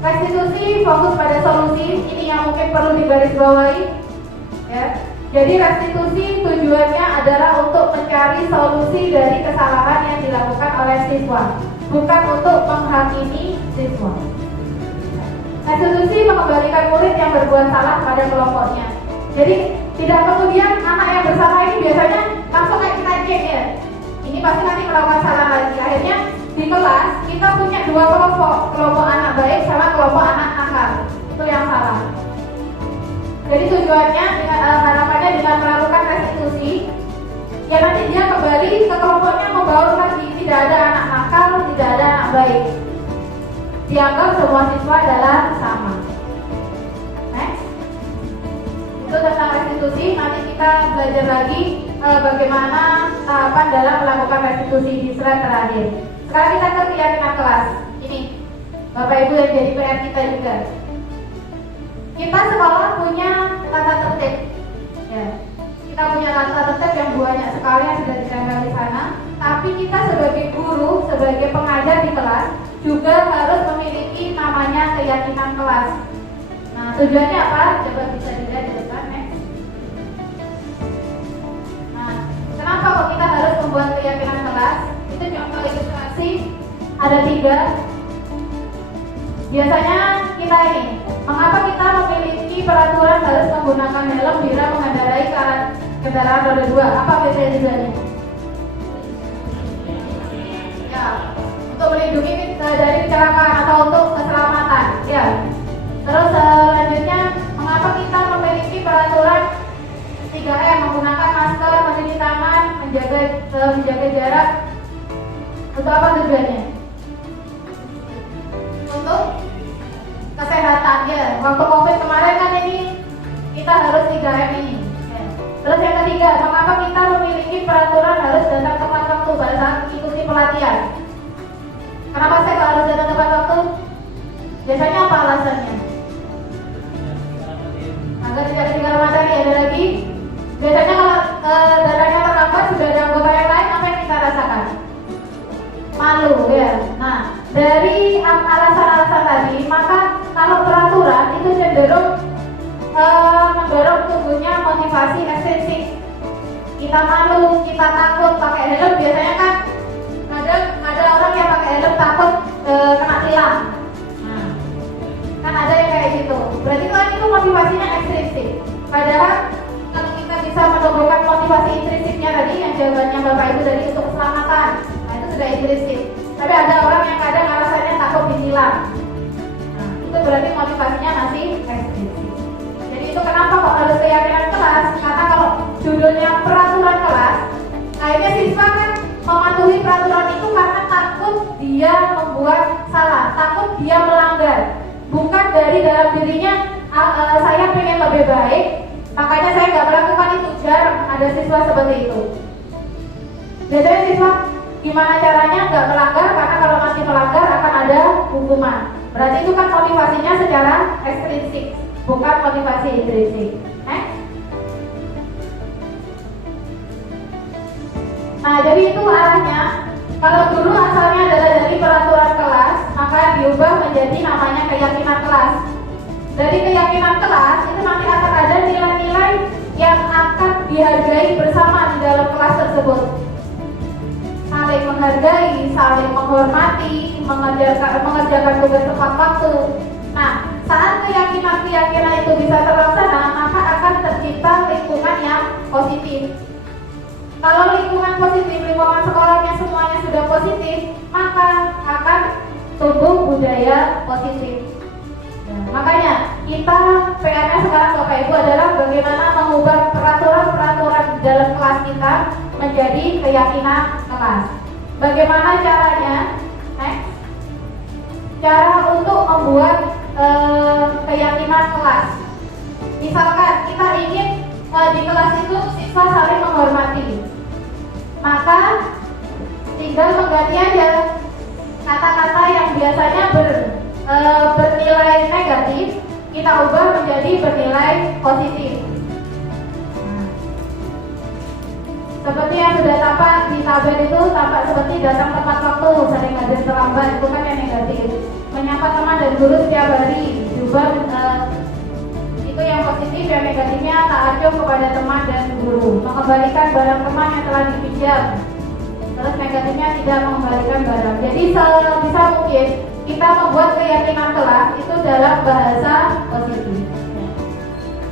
Restitusi fokus pada solusi. Ini yang mungkin perlu digarisbawahi. Ya. Jadi restitusi tujuannya adalah untuk mencari solusi dari kesalahan yang dilakukan oleh siswa, bukan untuk menghakimi siswa. Restitusi mengembalikan murid yang berbuat salah pada kelompoknya. Jadi tidak kemudian anak yang bersalah ini biasanya langsung kayak kita cek ya, ini pasti nanti melakukan salah lagi. Akhirnya di kelas kita punya dua kelompok anak baik sama kelompok anak nakal. Itu yang salah. Jadi tujuannya harapannya dengan melakukan restitusi, ya nanti dia kembali ke kelompoknya membaur lagi. Tidak ada anak nakal, tidak ada anak baik. Dianggap semua siswa adalah sama. Next. Itu tentang restitusi. Nanti kita belajar lagi bagaimana tahapan dalam melakukan restitusi di slide terakhir. Sekarang kita ke keyakinan kelas. Ini Bapak Ibu yang jadi PR kita juga. Kita sekolah punya tata tertib. Ya. Kita punya tata tertib yang banyak sekali yang sudah ditempel di sana. Tapi kita sebagai guru, sebagai pengajar di kelas juga harus memiliki namanya keyakinan kelas. Nah, tujuannya apa? Coba bisa dilihat di depan. Nah, kenapa kok kita harus membuat keyakinan kelas? Itu contoh ilustrasi ada 3. Biasanya kita ini, mengapa kita memiliki peraturan harus menggunakan helm bila mengendarai kendaraan roda 2. Apa biasanya tujuannya? Ya, untuk melindungi dari kecelakaan atau untuk keselamatan. Ya. Terus selanjutnya, mengapa kita memiliki peraturan 3M, menggunakan masker, mencuci tangan, menjaga jarak? Untuk apa tujuannya? Untuk kesehatan ya. Waktu COVID kemarin kan ini kita harus 3M ini. Ya. Terus yang ketiga, mengapa kita memiliki peraturan harus datang tepat waktu pada saat mengikuti pelatihan? Kenapa saya harus datang tepat waktu? Biasanya apa alasannya? Agar tidak ketinggalan materi. Ada lagi? Biasanya kalau datanya terlambat sudah ada anggota yang lain, apa yang kita rasakan? Malu ya. Nah, dari alasan-alasan tadi, maka kalau peraturan itu cenderung mendorong tumbuhnya motivasi ekstrinsik. Kita malu, kita takut pakai helm. Biasanya kan ada orang yang pakai helm takut kena tilang. Nah, kan ada yang kayak gitu. Berarti kan itu motivasinya ekstrinsik. Padahal kalau kita bisa menumbuhkan motivasi intrinsiknya tadi, yang jawabannya Bapak Ibu tadi untuk keselamatan, nah itu sudah intrinsik. Tapi ada orang yang kadang alasannya takut ditilang. Nah, itu berarti motivasinya masih ekstrinsik. Jadi itu kenapa kok harus keyakinan kelas? Karena kalau judulnya peraturan kelas, akhirnya siswa kan mematuhi peraturan itu karena takut dia membuat salah, takut dia melanggar. Bukan dari dalam dirinya saya pengen lebih baik, makanya saya nggak melakukan itu. Jarang ada siswa seperti itu. Biasanya siswa gimana caranya nggak melanggar, karena kalau masih melanggar akan ada hukuman. Berarti itu kan motivasinya secara ekstrinsik, bukan motivasi intrinsik. Nah, jadi itu arahnya. Kalau dulu asalnya adalah dari peraturan kelas, maka diubah menjadi namanya keyakinan kelas. Dari keyakinan kelas itu nanti akan ada nilai-nilai yang akan dihargai bersama di dalam kelas tersebut. Saling menghargai, saling menghormati, mengerjakan tugas tepat waktu. Nah, saat keyakinan-keyakinan itu bisa terlaksana, maka akan tercipta lingkungan yang positif. Kalau lingkungan positif, lingkungan sekolahnya semuanya sudah positif, maka akan tumbuh budaya positif. Nah, makanya kita PR-nya sekarang Bapak Ibu adalah bagaimana mengubah peraturan-peraturan dalam kelas kita menjadi keyakinan kelas. Bagaimana caranya? Cara untuk membuat keyakinan kelas. Misalkan kita ingin di kelas itu siswa saling menghormati, maka tinggal mengganti aja kata-kata yang biasanya bernilai negatif, kita ubah menjadi bernilai positif. Nah, seperti yang sudah tampak di tabel itu, tampak seperti datang tepat waktu, sering hadir terlambat, itu kan yang negatif. Menyapa teman dan guru setiap hari, diubah itu yang positif. Yang negatifnya tak acuh kepada teman dan guru, mengembalikan barang teman yang telah dipinjam. Terus negatifnya tidak mengembalikan barang. Jadi sebisa mungkin kita membuat keyakinan kelas itu dalam bahasa positif.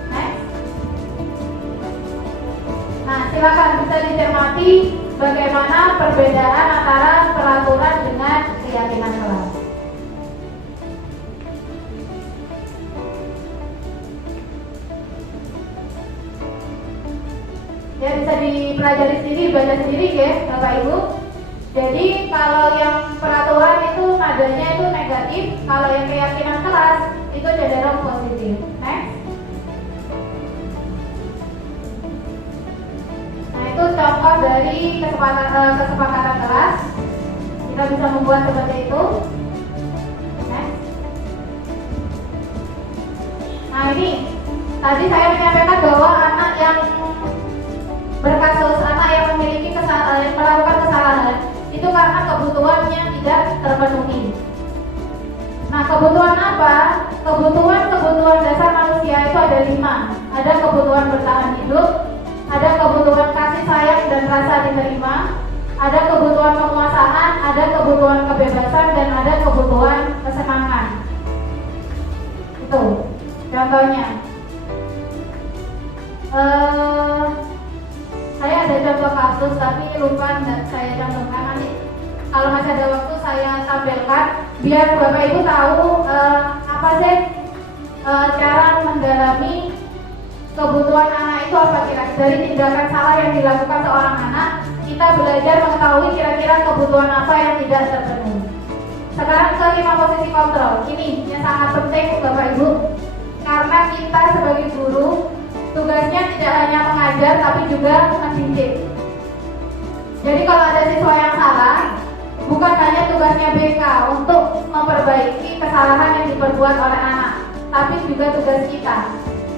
Next. Nah, silakan bisa dicermati bagaimana perbedaan antara peraturan dengan keyakinan kelas. Ya, bisa dipelajari sendiri, baca sendiri ya Bapak Ibu. Jadi kalau yang peraturan itu nadanya itu negatif, kalau yang keyakinan kelas itu cenderung positif. Next. Nah, itu contoh dari kesepakatan kelas. Kita bisa membuat seperti itu. Next. Nah, ini tadi saya menyampaikan bahwa anak yang berkasus, anak yang memiliki yang melakukan kesalahan itu karena kebutuhannya tidak terpenuhi. Nah, kebutuhan apa? Kebutuhan dasar manusia itu ada 5. Ada kebutuhan bertahan hidup, ada kebutuhan kasih sayang dan rasa diterima, ada kebutuhan penguasaan, ada kebutuhan kebebasan, dan ada kebutuhan kesenangan. Itu contohnya. Saya ada contoh kasus tapi lupa nggak saya contohkan, nanti kalau masih ada waktu saya tampilkan biar Bapak Ibu tahu apa sih cara mendalami kebutuhan anak itu apa kira-kira. Dari tindakan salah yang dilakukan seorang anak, kita belajar mengetahui kira-kira kebutuhan apa yang tidak terpenuhi. Sekarang ke 5 posisi kontrol. Ini yang sangat penting Bapak Ibu, karena kita sebagai guru tugasnya tidak hanya mengajar tapi juga mendidik. Jadi kalau ada siswa yang salah, bukan hanya tugasnya BK untuk memperbaiki kesalahan yang diperbuat oleh anak, tapi juga tugas kita.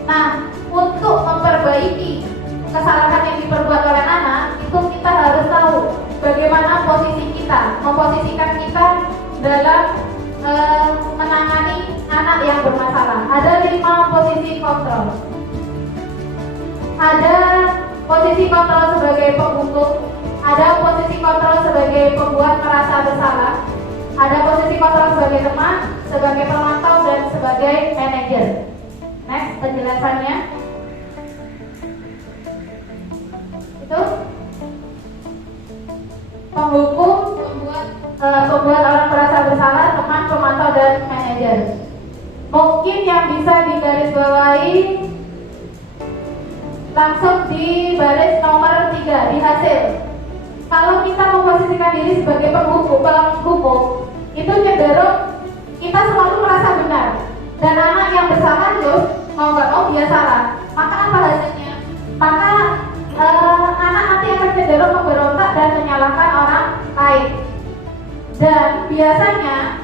Nah, untuk memperbaiki kesalahan yang diperbuat oleh anak, itu kita harus tahu bagaimana posisi kita, memposisikan kita dalam menangani anak yang bermasalah. Ada 5 posisi kontrol. Ada posisi kontrol sebagai penghukum, ada posisi kontrol sebagai pembuat merasa bersalah, ada posisi kontrol sebagai teman, sebagai pemantau, dan sebagai manajer. Next, penjelasannya itu penghukum, pembuat orang merasa bersalah, teman, pemantau, dan manajer. Mungkin yang bisa digarisbawahi langsung di baris nomor 3 di hasil. Kalau kita memposisikan diri sebagai penghukum, itu cenderung kita selalu merasa benar, dan anak yang bersalah terus mau nggak mau dia salah. Maka apa hasilnya? Maka anak nanti akan cenderung memberontak dan menyalahkan orang lain. Dan biasanya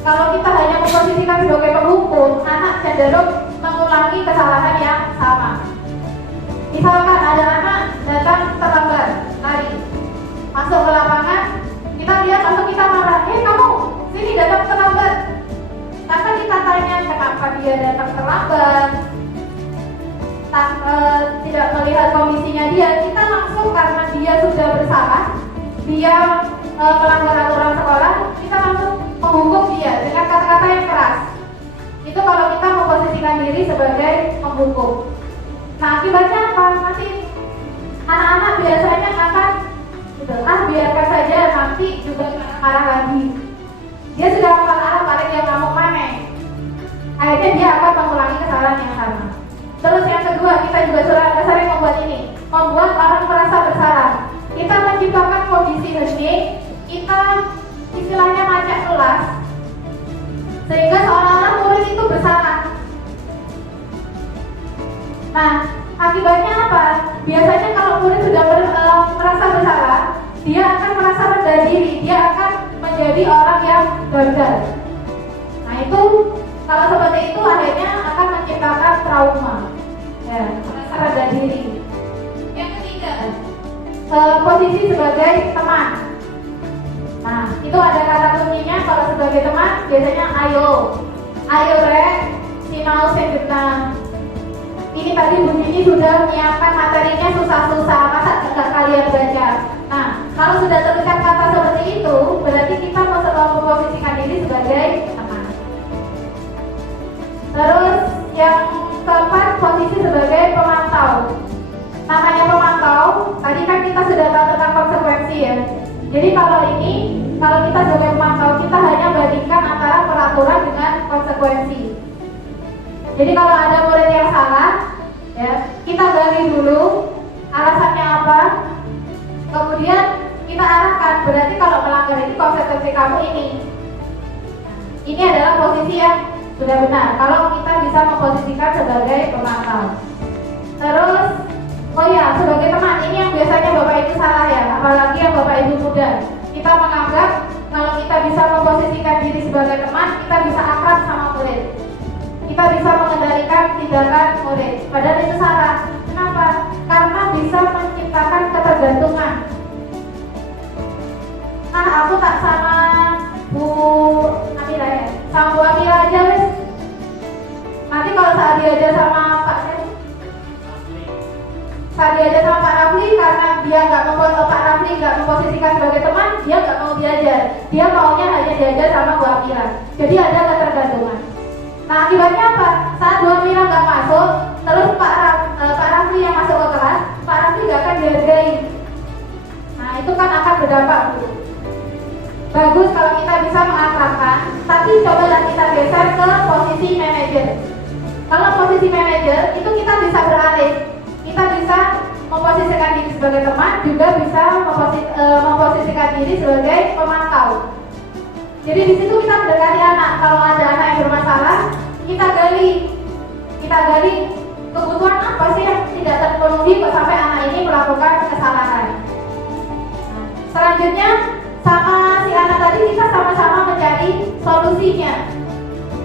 kalau kita hanya memposisikan sebagai penghukum, anak cenderung mengulangi kesalahan yang sama. Misalkan ada anak datang terlambat lari, masuk ke lapangan, kita lihat langsung kita marah, kamu sini datang terlambat. Tanpa kita tanya kenapa dia datang terlambat, tidak melihat kondisinya dia, kita langsung karena dia sudah bersalah, dia melanggar aturan sekolah, kita langsung menghukum dia dengan kata-kata yang keras. Itu kalau kita memposisikan diri sebagai penghukum. Nah, akibatnya apa? Nanti anak-anak biasanya akan biarkan saja, nanti juga marah lagi. Dia sudah marah, paling dia ngamuk maneh. Akhirnya dia akan mengulangi kesalahan yang sama. Terus yang kedua, kita juga sering membuat ini, membuat orang merasa bersalah. Kita menciptakan kondisi hening, kita istilahnya macet kelas, sehingga seolah-olah murid itu bersalah. Nah, akibatnya apa? Biasanya kalau murid sudah merasa bersalah, dia akan merasa rendah diri, dia akan menjadi orang yang gagal. Nah itu, kalau seperti itu akhirnya akan menciptakan trauma, ya, merasa rendah diri. Yang ketiga, posisi sebagai teman. Nah, itu ada kata kuncinya. Kalau sebagai teman, biasanya ayo rek, sinau sing genah. Ini tadi Bu Nini sudah menyiapkan materinya susah-susah, masa enggak kalian baca? Nah, kalau sudah terucap kata seperti itu, berarti kita memposisikan diri sebagai teman. Terus yang keempat, posisi sebagai pemantau. Namanya pemantau, tadi kan kita sudah tahu tentang konsekuensi ya. Jadi kalau kita sebagai pemantau, kita hanya bandingkan antara peraturan dengan konsekuensi. Jadi kalau ada murid yang salah, ya, kita gali dulu alasannya apa, kemudian kita arahkan. Berarti kalau melanggar ini konsekuensi kamu ini. Ini adalah posisi yang sudah benar. Kalau kita bisa memposisikan sebagai pemantau. Terus, oh ya, sebagai teman, ini yang biasanya Bapak Ibu salah ya, apalagi yang Bapak Ibu muda. Kita menganggap kalau kita bisa memposisikan diri sebagai teman, kita bisa akrab sama murid. Kita bisa mengendalikan tindakan murid. Padahal itu salah. Kenapa? Karena bisa menciptakan ketergantungan. Nah, aku tak sama Bu Amira ya, sama Bu Amira aja wes. Nanti kalau saat diajar sama Pak Rafli, karena dia Pak Rafli nggak memposisikan sebagai teman, dia nggak mau diajar. Dia maunya hanya diajar sama Bu Amira. Jadi ada ketergantungan. Nah, akibatnya apa? Saat Bu Amira nggak masuk, terus Pak Rafli yang berdampak buruk. Bagus kalau kita bisa mengakrabkan, tapi cobalah kita geser ke posisi manajer. Kalau posisi manajer itu kita bisa beralih, kita bisa memposisikan diri sebagai teman, juga bisa memposisikan diri sebagai pemantau. Jadi di situ kita mendekati anak. Kalau ada anak yang bermasalah, kita gali kebutuhan apa sih yang tidak terpenuhi kok sampai anak ini melakukan kesalahan. Nah, selanjutnya sama si anak tadi kita sama-sama mencari solusinya.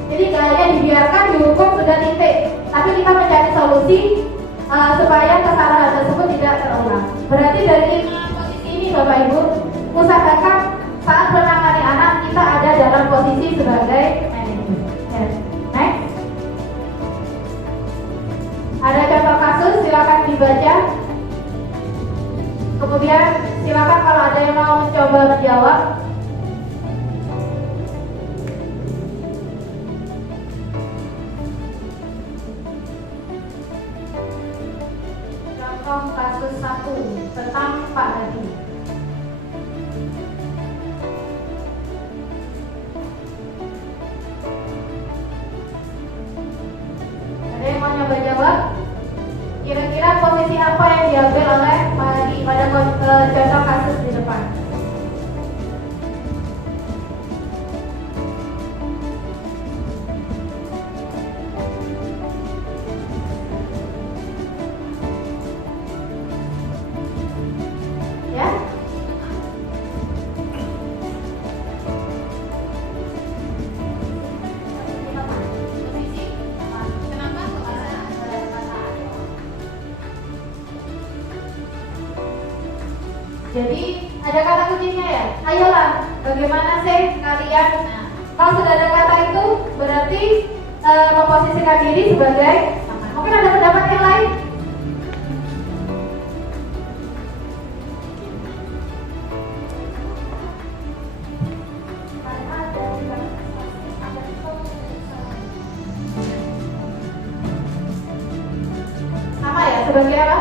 Jadi gak hanya dibiarkan dihukum sudah titik, tapi kita mencari solusi supaya kesalahan tersebut tidak terulang. Berarti dari posisi ini Bapak Ibu, usahakan saat menangani anak kita ada dalam posisi sebagai manajer. Ya. Next. Ada contoh kasus, silakan dibaca. Kemudian silakan kalau ada yang mau mencoba menjawab. Contoh kasus 1 tentang Pak Hadi. Ada yang mau nyoba jawab? Kira-kira posisi apa yang diambil oleh Pak Hadi pada contoh kasus di depan? Ya? Kenapa? Jadi ada kata kuncinya ya. Ayolah, bagaimana sih kalian? Nah, kalau sudah ada kata itu berarti memposisikan diri sebagai teman. Mungkin ada pendapat yang lain? Sama ya, sebagai apa?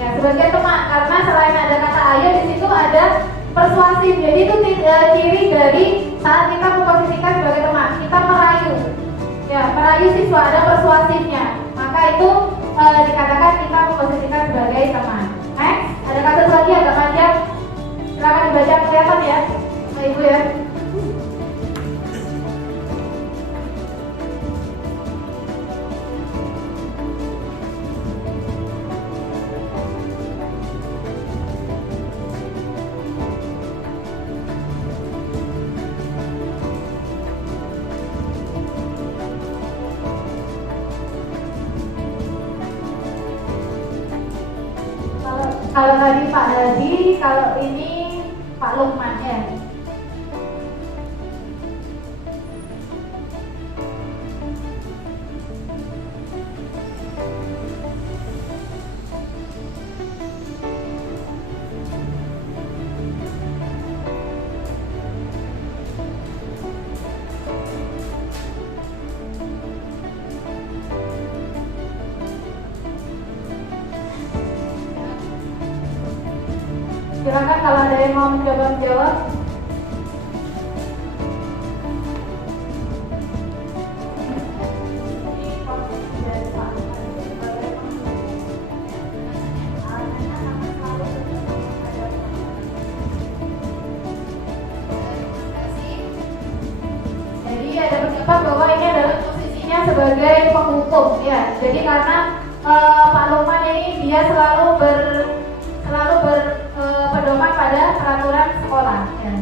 Ya, sebagai teman, karena selain ada kata ayo di situ ada persuasif. Jadi itu ciri dari saat kita memposisikan sebagai teman, kita merayu. Ya, merayu siswa ada persuasifnya. Maka itu dikatakan kita memposisikan sebagai teman. Next, ada kasus lagi agak panjang. Silakan dibaca, kelihatan ya, Bapak Ibu ya. Kalau tadi Pak Hadi, kalau ini Pak Lukman ya. Silakan kalau ada yang mau mencoba menjawab. Jadi ada pendapat bahwa ini adalah posisinya sebagai penghukum ya. Jadi karena Pak Lukman ini dia selalu berpedoman pada peraturan sekolah ya.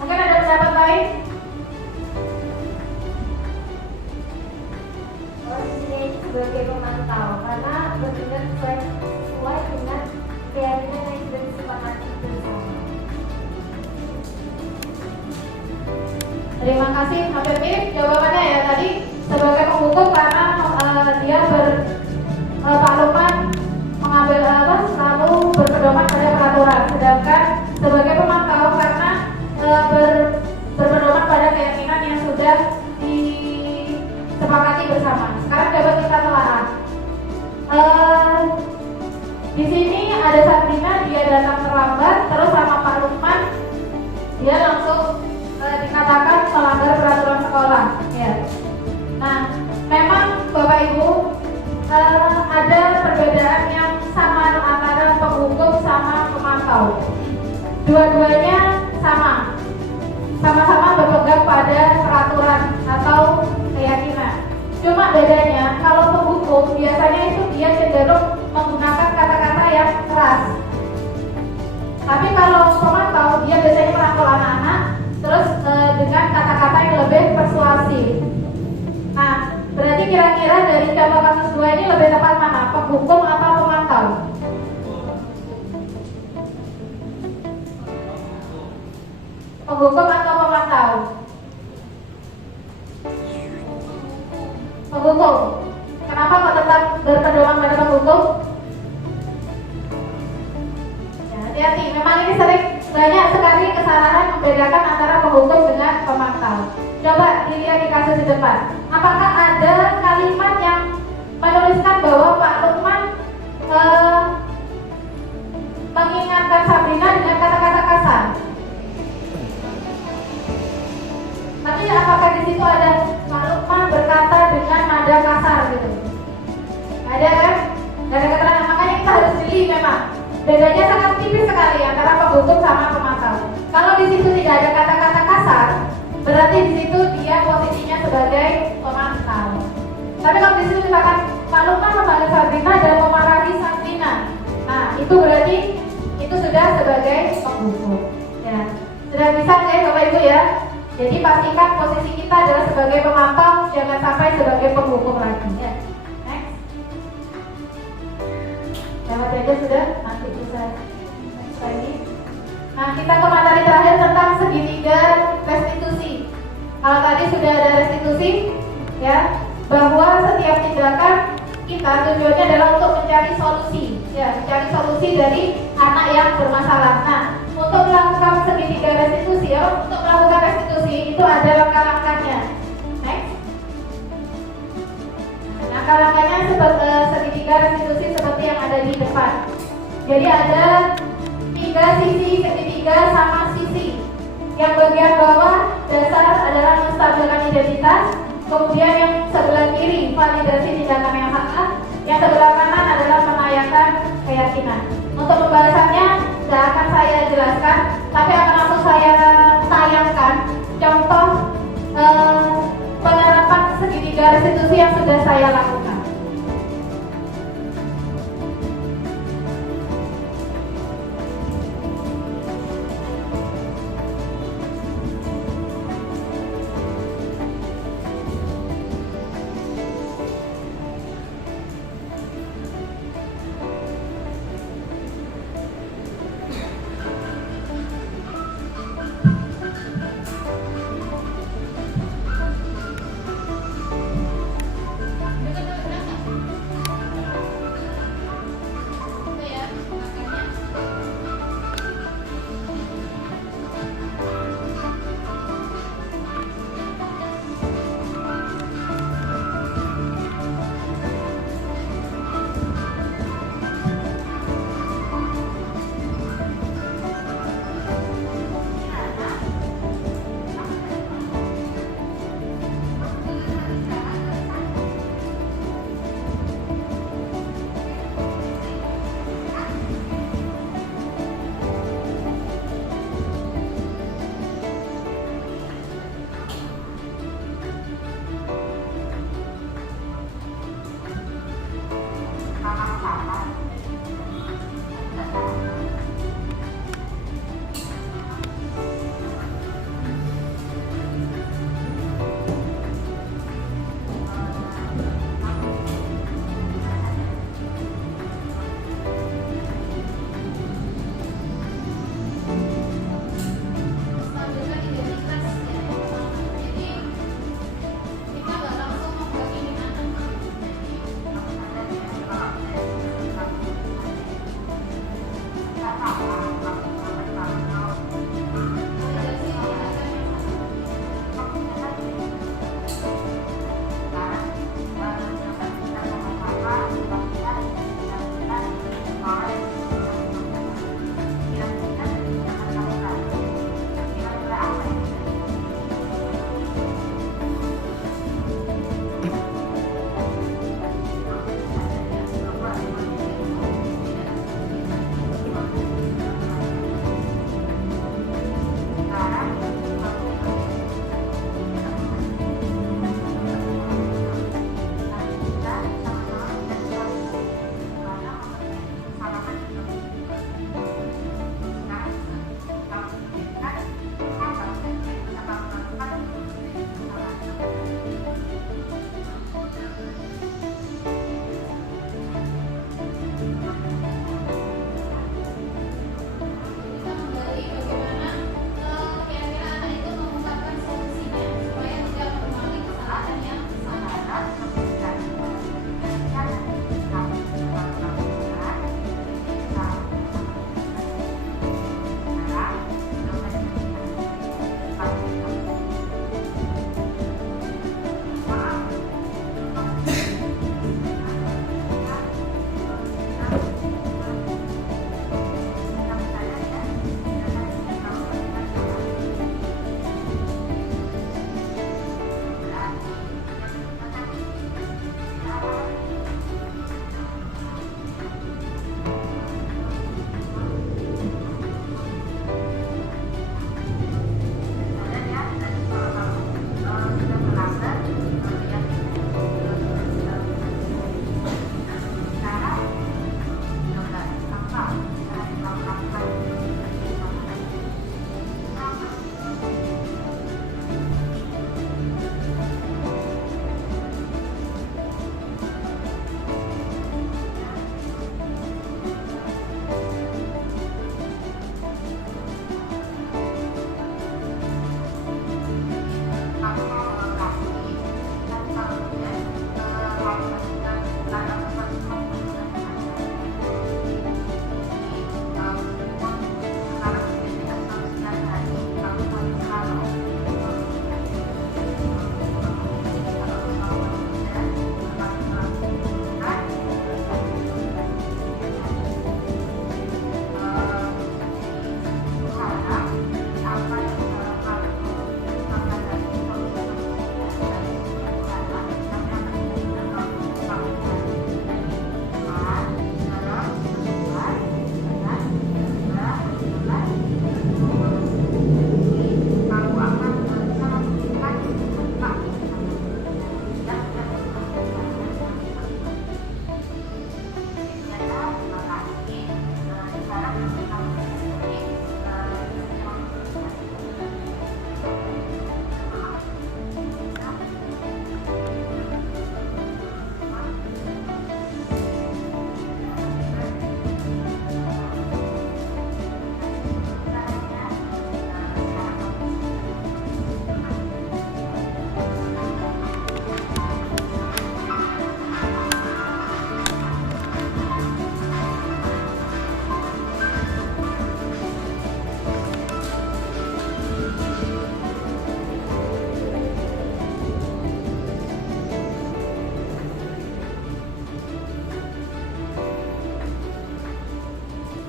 Mungkin ada pendapat lain? Posisinya ini sebagai pemantau karena bertindak sesuai dengan keyakinan yang sudah disepakati bersama. Terima kasih, hampir mirip jawabannya ya tadi sebagai penghukum karena dia Pak Lukman mengambil selalu berpedoman pada peraturan, sedangkan sebagai pemantau karena berpedoman pada keyakinan yang sudah disepakati bersama. Sekarang dapat kita telah di sini ada Sabrina, dia datang terlambat, terus sama Pak Lukman, dia langsung dikatakan melanggar peraturan sekolah. Ya. Nah, memang Bapak Ibu ada perbedaan yang sama antara penghukum sama pemantau. Dua-duanya sama-sama berpegang pada peraturan atau keyakinan. Cuma bedanya kalau penghukum biasanya itu dia cenderung menggunakan kata-kata yang keras. Tapi kalau pemantau dia biasanya merangkul anak-anak terus dengan kata-kata yang lebih persuasif. Nah, berarti kira-kira dari contoh kasus 2 ini lebih tepat mana? Penghukum atau pemantau? Penghukum atau pemantau? Penghukum. Kenapa kok tetap berpedoman pada penghukum? Ya, hati-hati. Memang ini sering banyak sekali kesalahan membedakan antara penghukum dengan pemantau. Coba dilihat di kasus di depan. Apakah ada kalimat yang menuliskan bahwa Pak Lukman mengingatkan Sabrina dengan kata-kata kasar? Tapi apakah di situ ada Pak Lukman berkata dengan nada kasar gitu? Ada kan? Gak ada keterangan. Makanya kita harus jeli memang. Bedanya sangat tipis sekali antara penghukum sama pemantau. Kalau di situ tidak ada kata-kata kasar, berarti di situ dia posisinya sebagai pemantau. Tapi kalau di situ misalkan Pak Lukman memanggil Sabrina dan memarahi Sabrina, nah itu berarti itu sudah sebagai penghukum. Ya, sudah bisa ya Bapak Ibu ya. Jadi pastikan posisi kita adalah sebagai pemantau, jangan sampai sebagai penghukum lagi. Ya. Next. Lewat aja sudah, nanti bisa lagi. Nah, kita ke materi terakhir tentang segitiga restitusi. Kalau tadi sudah ada restitusi, ya, bahwa setiap tindakan kita tujuannya adalah untuk mencari solusi, ya, mencari solusi dari anak yang bermasalah. Nah, untuk melakukan segitiga restitusi, ya, untuk melakukan restitusi itu ada langkah-langkahnya. Next. Langkah-langkahnya segitiga restitusi seperti yang ada di depan. Jadi ada 3 sisi segitiga sama sisi. Yang bagian bawah dasar adalah menstabilkan identitas, kemudian yang sebelah kiri validasi tindakan yang salah, yang sebelah kanan adalah menayangkan keyakinan. Untuk pembahasannya tidak akan saya jelaskan, tapi akan langsung saya tayangkan contoh penerapan segitiga restitusi yang sudah saya lakukan.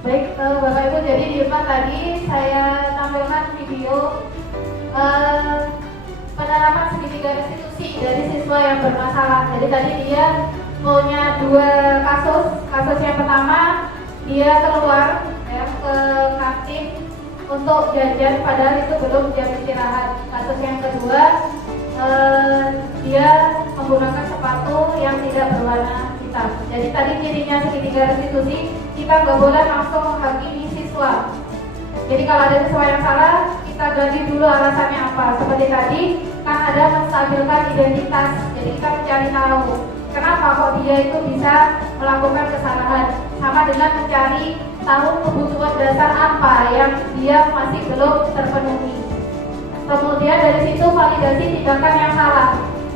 Baik, Bapak Ibu, jadi di depan tadi saya tampilkan video penerapan segitiga restitusi dari siswa yang bermasalah. Jadi tadi dia punya dua kasus. Kasus yang pertama, dia keluar ya, ke kantin untuk jajan padahal itu belum jam istirahat. Kasus yang kedua, dia menggunakan sepatu yang tidak berwarna hitam. Jadi tadi cirinya segitiga restitusi, kita nggak boleh langsung menghakimi siswa. Jadi kalau ada siswa yang salah, kita gali dulu alasannya apa. Seperti tadi kan ada menstabilkan identitas. Jadi kita mencari tahu kenapa kok dia itu bisa melakukan kesalahan. Sama dengan mencari tahu kebutuhan dasar apa yang dia masih belum terpenuhi. Kemudian dari situ validasi tindakan yang salah.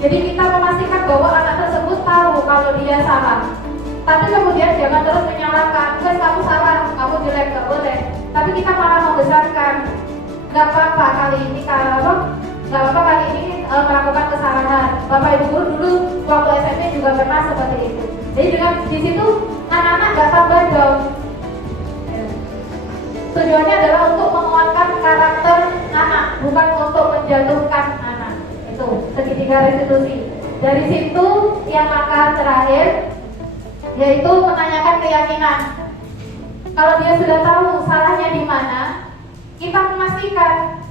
Jadi kita memastikan bahwa anak tersebut tahu kalau dia salah. Tapi kemudian jangan terus menyalahkan, guys kamu salah, kamu jelek, gak boleh. Tapi kita malah membesarkan, gak apa-apa kali ini melakukan kesalahan. Bapak Ibu guru dulu waktu SMP juga pernah seperti itu. Jadi dengan di situ anak-anak gak tambah down. Tujuannya adalah untuk menguatkan karakter anak, bukan untuk menjatuhkan anak. Itu segitiga restitusi. Dari situ yang langkah terakhir yaitu menanyakan keyakinan. Kalau dia sudah tahu salahnya di mana, kita memastikan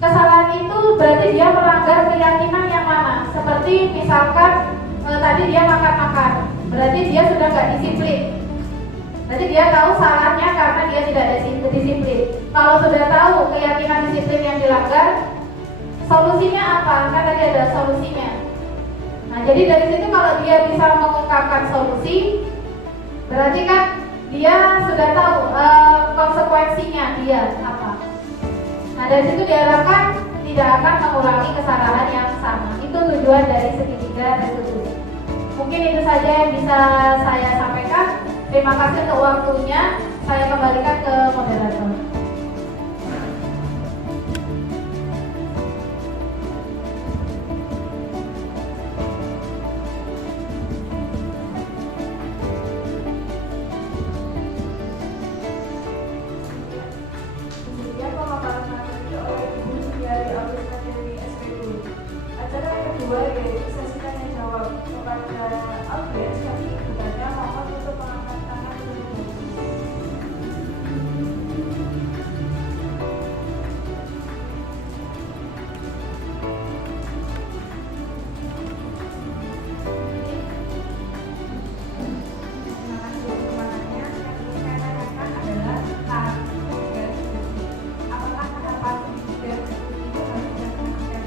kesalahan itu berarti dia melanggar keyakinan yang mana. Seperti misalkan tadi dia makan-makan, berarti dia sudah nggak disiplin. Berarti dia tahu salahnya karena dia tidak ada disiplin. Kalau sudah tahu keyakinan disiplin yang dilanggar, solusinya apa? Kan tadi ada solusinya. Nah, jadi dari situ kalau dia bisa mengungkapkan solusi, berarti kan dia sudah tahu konsekuensinya dia apa. Nah, dari situ diharapkan tidak akan mengulangi kesalahan yang sama. Itu tujuan dari segitiga restitusi. Mungkin itu saja yang bisa saya sampaikan. Terima kasih untuk waktunya. Saya kembalikan ke moderator. Acara yang kedua yaitu sesi tanya jawab kepada audiens. Kami hendaknya mohon untuk mengangkat tangan terlebih dahulu. Terima kasih untuk pertanyaannya. Yang ingin saya tanyakan adalah tentang segitiga restitusi. Apakah pendapat segitiga restitusi itu harus dilaksanakan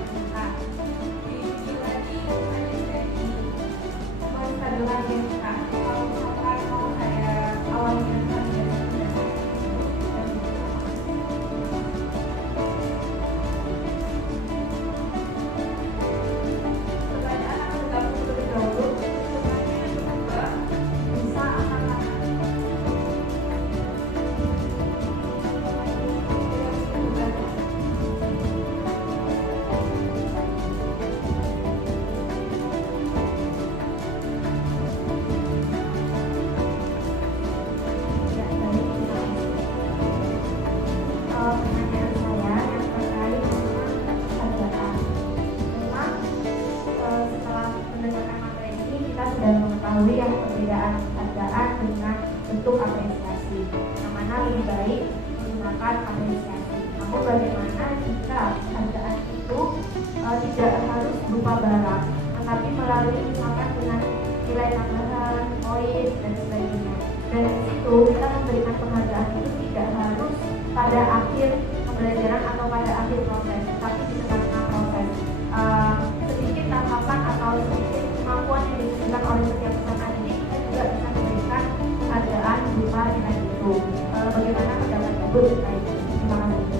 dengan kalau misalkan mau saya awali dengan pertanyaan akan bergabung terlebih dahulu. Pertanyaan yang kedua, bisa akan pertanyaan saya yang terkait dengan hargaan. Memang setelah mendengarkan materi ini kita sudah mengetahui yang perbedaan hargaan dengan bentuk apresiasi. Yang mana lebih baik menggunakan apresiasi. Namun bagaimana jika hargaan itu tidak harus berupa barang, tetapi melalui misalkan dengan nilai tambahan, poin dan sebagainya. Dan di situ kita memberikan penghargaan itu tidak harus pada akhir pembelajaran atau pada akhir proses, tapi di tengah-tengah proses. Sedikit tahapan atau sedikit kemampuan yang ditunjukkan oleh setiap peserta didik, kita juga bisa memberikan penghargaan berupa nilai itu. Bagaimana pendapat Ibu terkait itu? Terima kasih.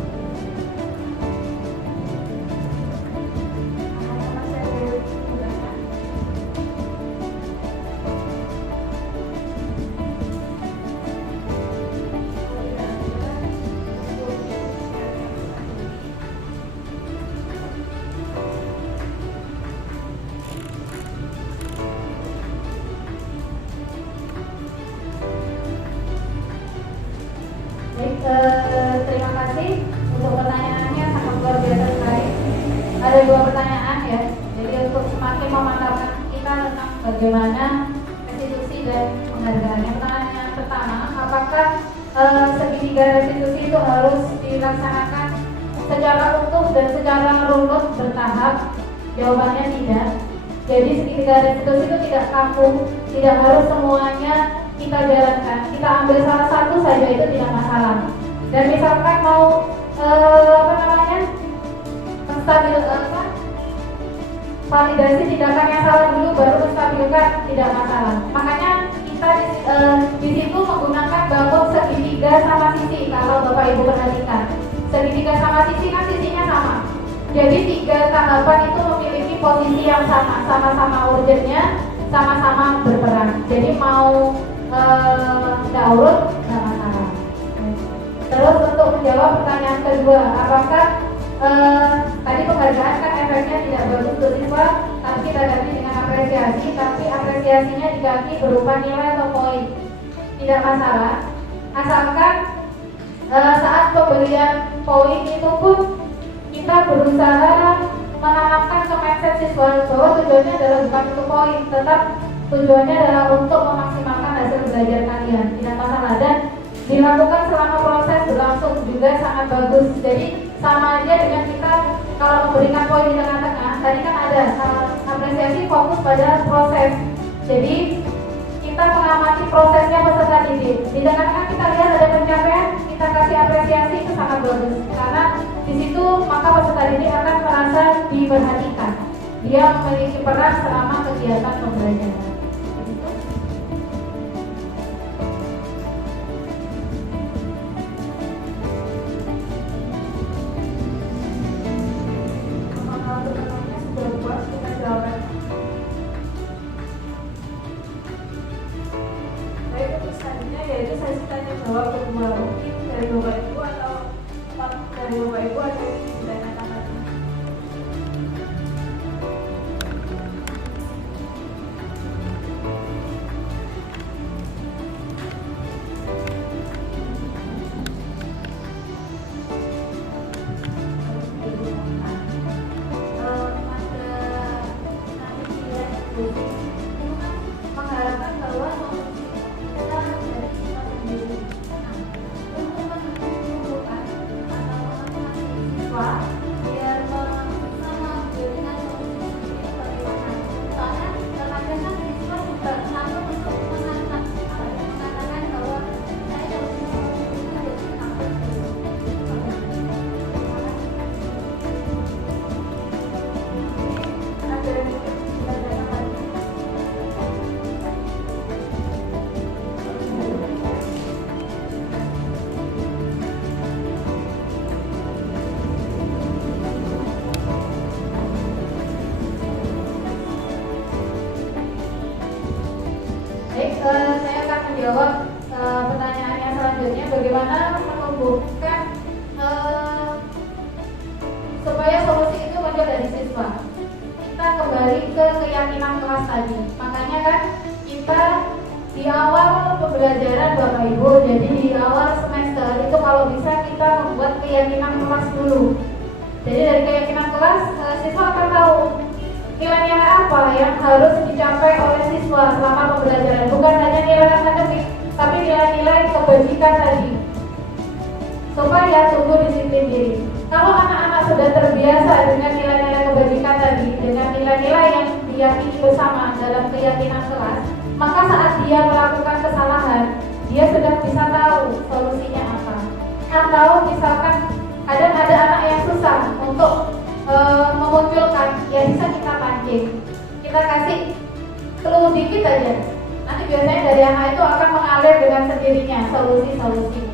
semakin memantapkan kita tentang bagaimana restitusi dan penghargaan. Yang pertama, apakah segitiga restitusi itu harus dilaksanakan secara utuh dan secara runut bertahap? Jawabannya tidak. Jadi segitiga restitusi itu tidak kaku, tidak harus semuanya kita jalankan. Kita ambil salah satu saja itu tidak masalah. Dan misalkan mau validasi tindakan yang salah dulu baru menstabilkan, tidak masalah. Makanya kita di situ menggunakan bangun segitiga sama sisi. Kalau Bapak Ibu perhatikan, segitiga sama sisi kan sisinya sama. Jadi 3 tahapan itu memiliki posisi yang sama, sama-sama urgentnya, sama-sama berperan. Jadi mau nggak urut nggak masalah. Terus untuk menjawab pertanyaan kedua, apakah tadi penghargaan kan efeknya tidak bagus untuk siswa, tapi kita ganti dengan apresiasi, tapi apresiasinya diganti berupa nilai atau poin. Tidak masalah, asalkan saat pemberian poin itu pun kita berusaha menanamkan ke mindset siswa bahwa tujuannya adalah bukan untuk poin, tetap tujuannya adalah untuk memaksimalkan hasil belajar kalian. Tidak masalah, dan dilakukan selama proses berlangsung juga sangat bagus. Jadi sama aja dengan kita kalau memberikan poin di tengah-tengah, tadi kan ada apresiasi fokus pada proses. Jadi kita mengamati prosesnya peserta didik. Di tengah-tengah kita lihat ada pencapaian, kita kasih apresiasi, itu sangat bagus. Karena di situ maka peserta didik akan merasa diperhatikan. Dia memiliki peran selama kegiatan pembelajaran. Yaitu sesi tanya jawab kedua, mungkin dari Bapak Ibu atau dari Bapak Ibu ada yang ditanyakan lagi. Mengharapkan bahwa saya akan menjawab pertanyaannya selanjutnya, bagaimana menumbuhkan supaya solusi itu muncul dari siswa. Kita kembali ke keyakinan kelas tadi. Makanya kan kita di awal pembelajaran Bapak Ibu, jadi di awal semester itu kalau bisa kita membuat keyakinan kelas dulu. Jadi dari keyakinan kelas siswa akan tahu nilai-nilai apa yang harus dicapai oleh siswa selama pembelajaran. Bukan hanya nilai akademik, tapi nilai-nilai kebajikan tadi, supaya tumbuh disiplin diri. Kalau anak-anak sudah terbiasa dengan nilai-nilai kebajikan tadi, dengan nilai-nilai yang diyakini bersama dalam keyakinan kelas, maka saat dia melakukan kesalahan, dia sudah bisa tahu solusinya apa. Atau misalkan ada anak yang susah untuk memunculkan, ya bisa kita pancing, kita kasih clue dikit aja. Nanti biasanya dari anak itu akan mengalir dengan sendirinya solusi-solusinya.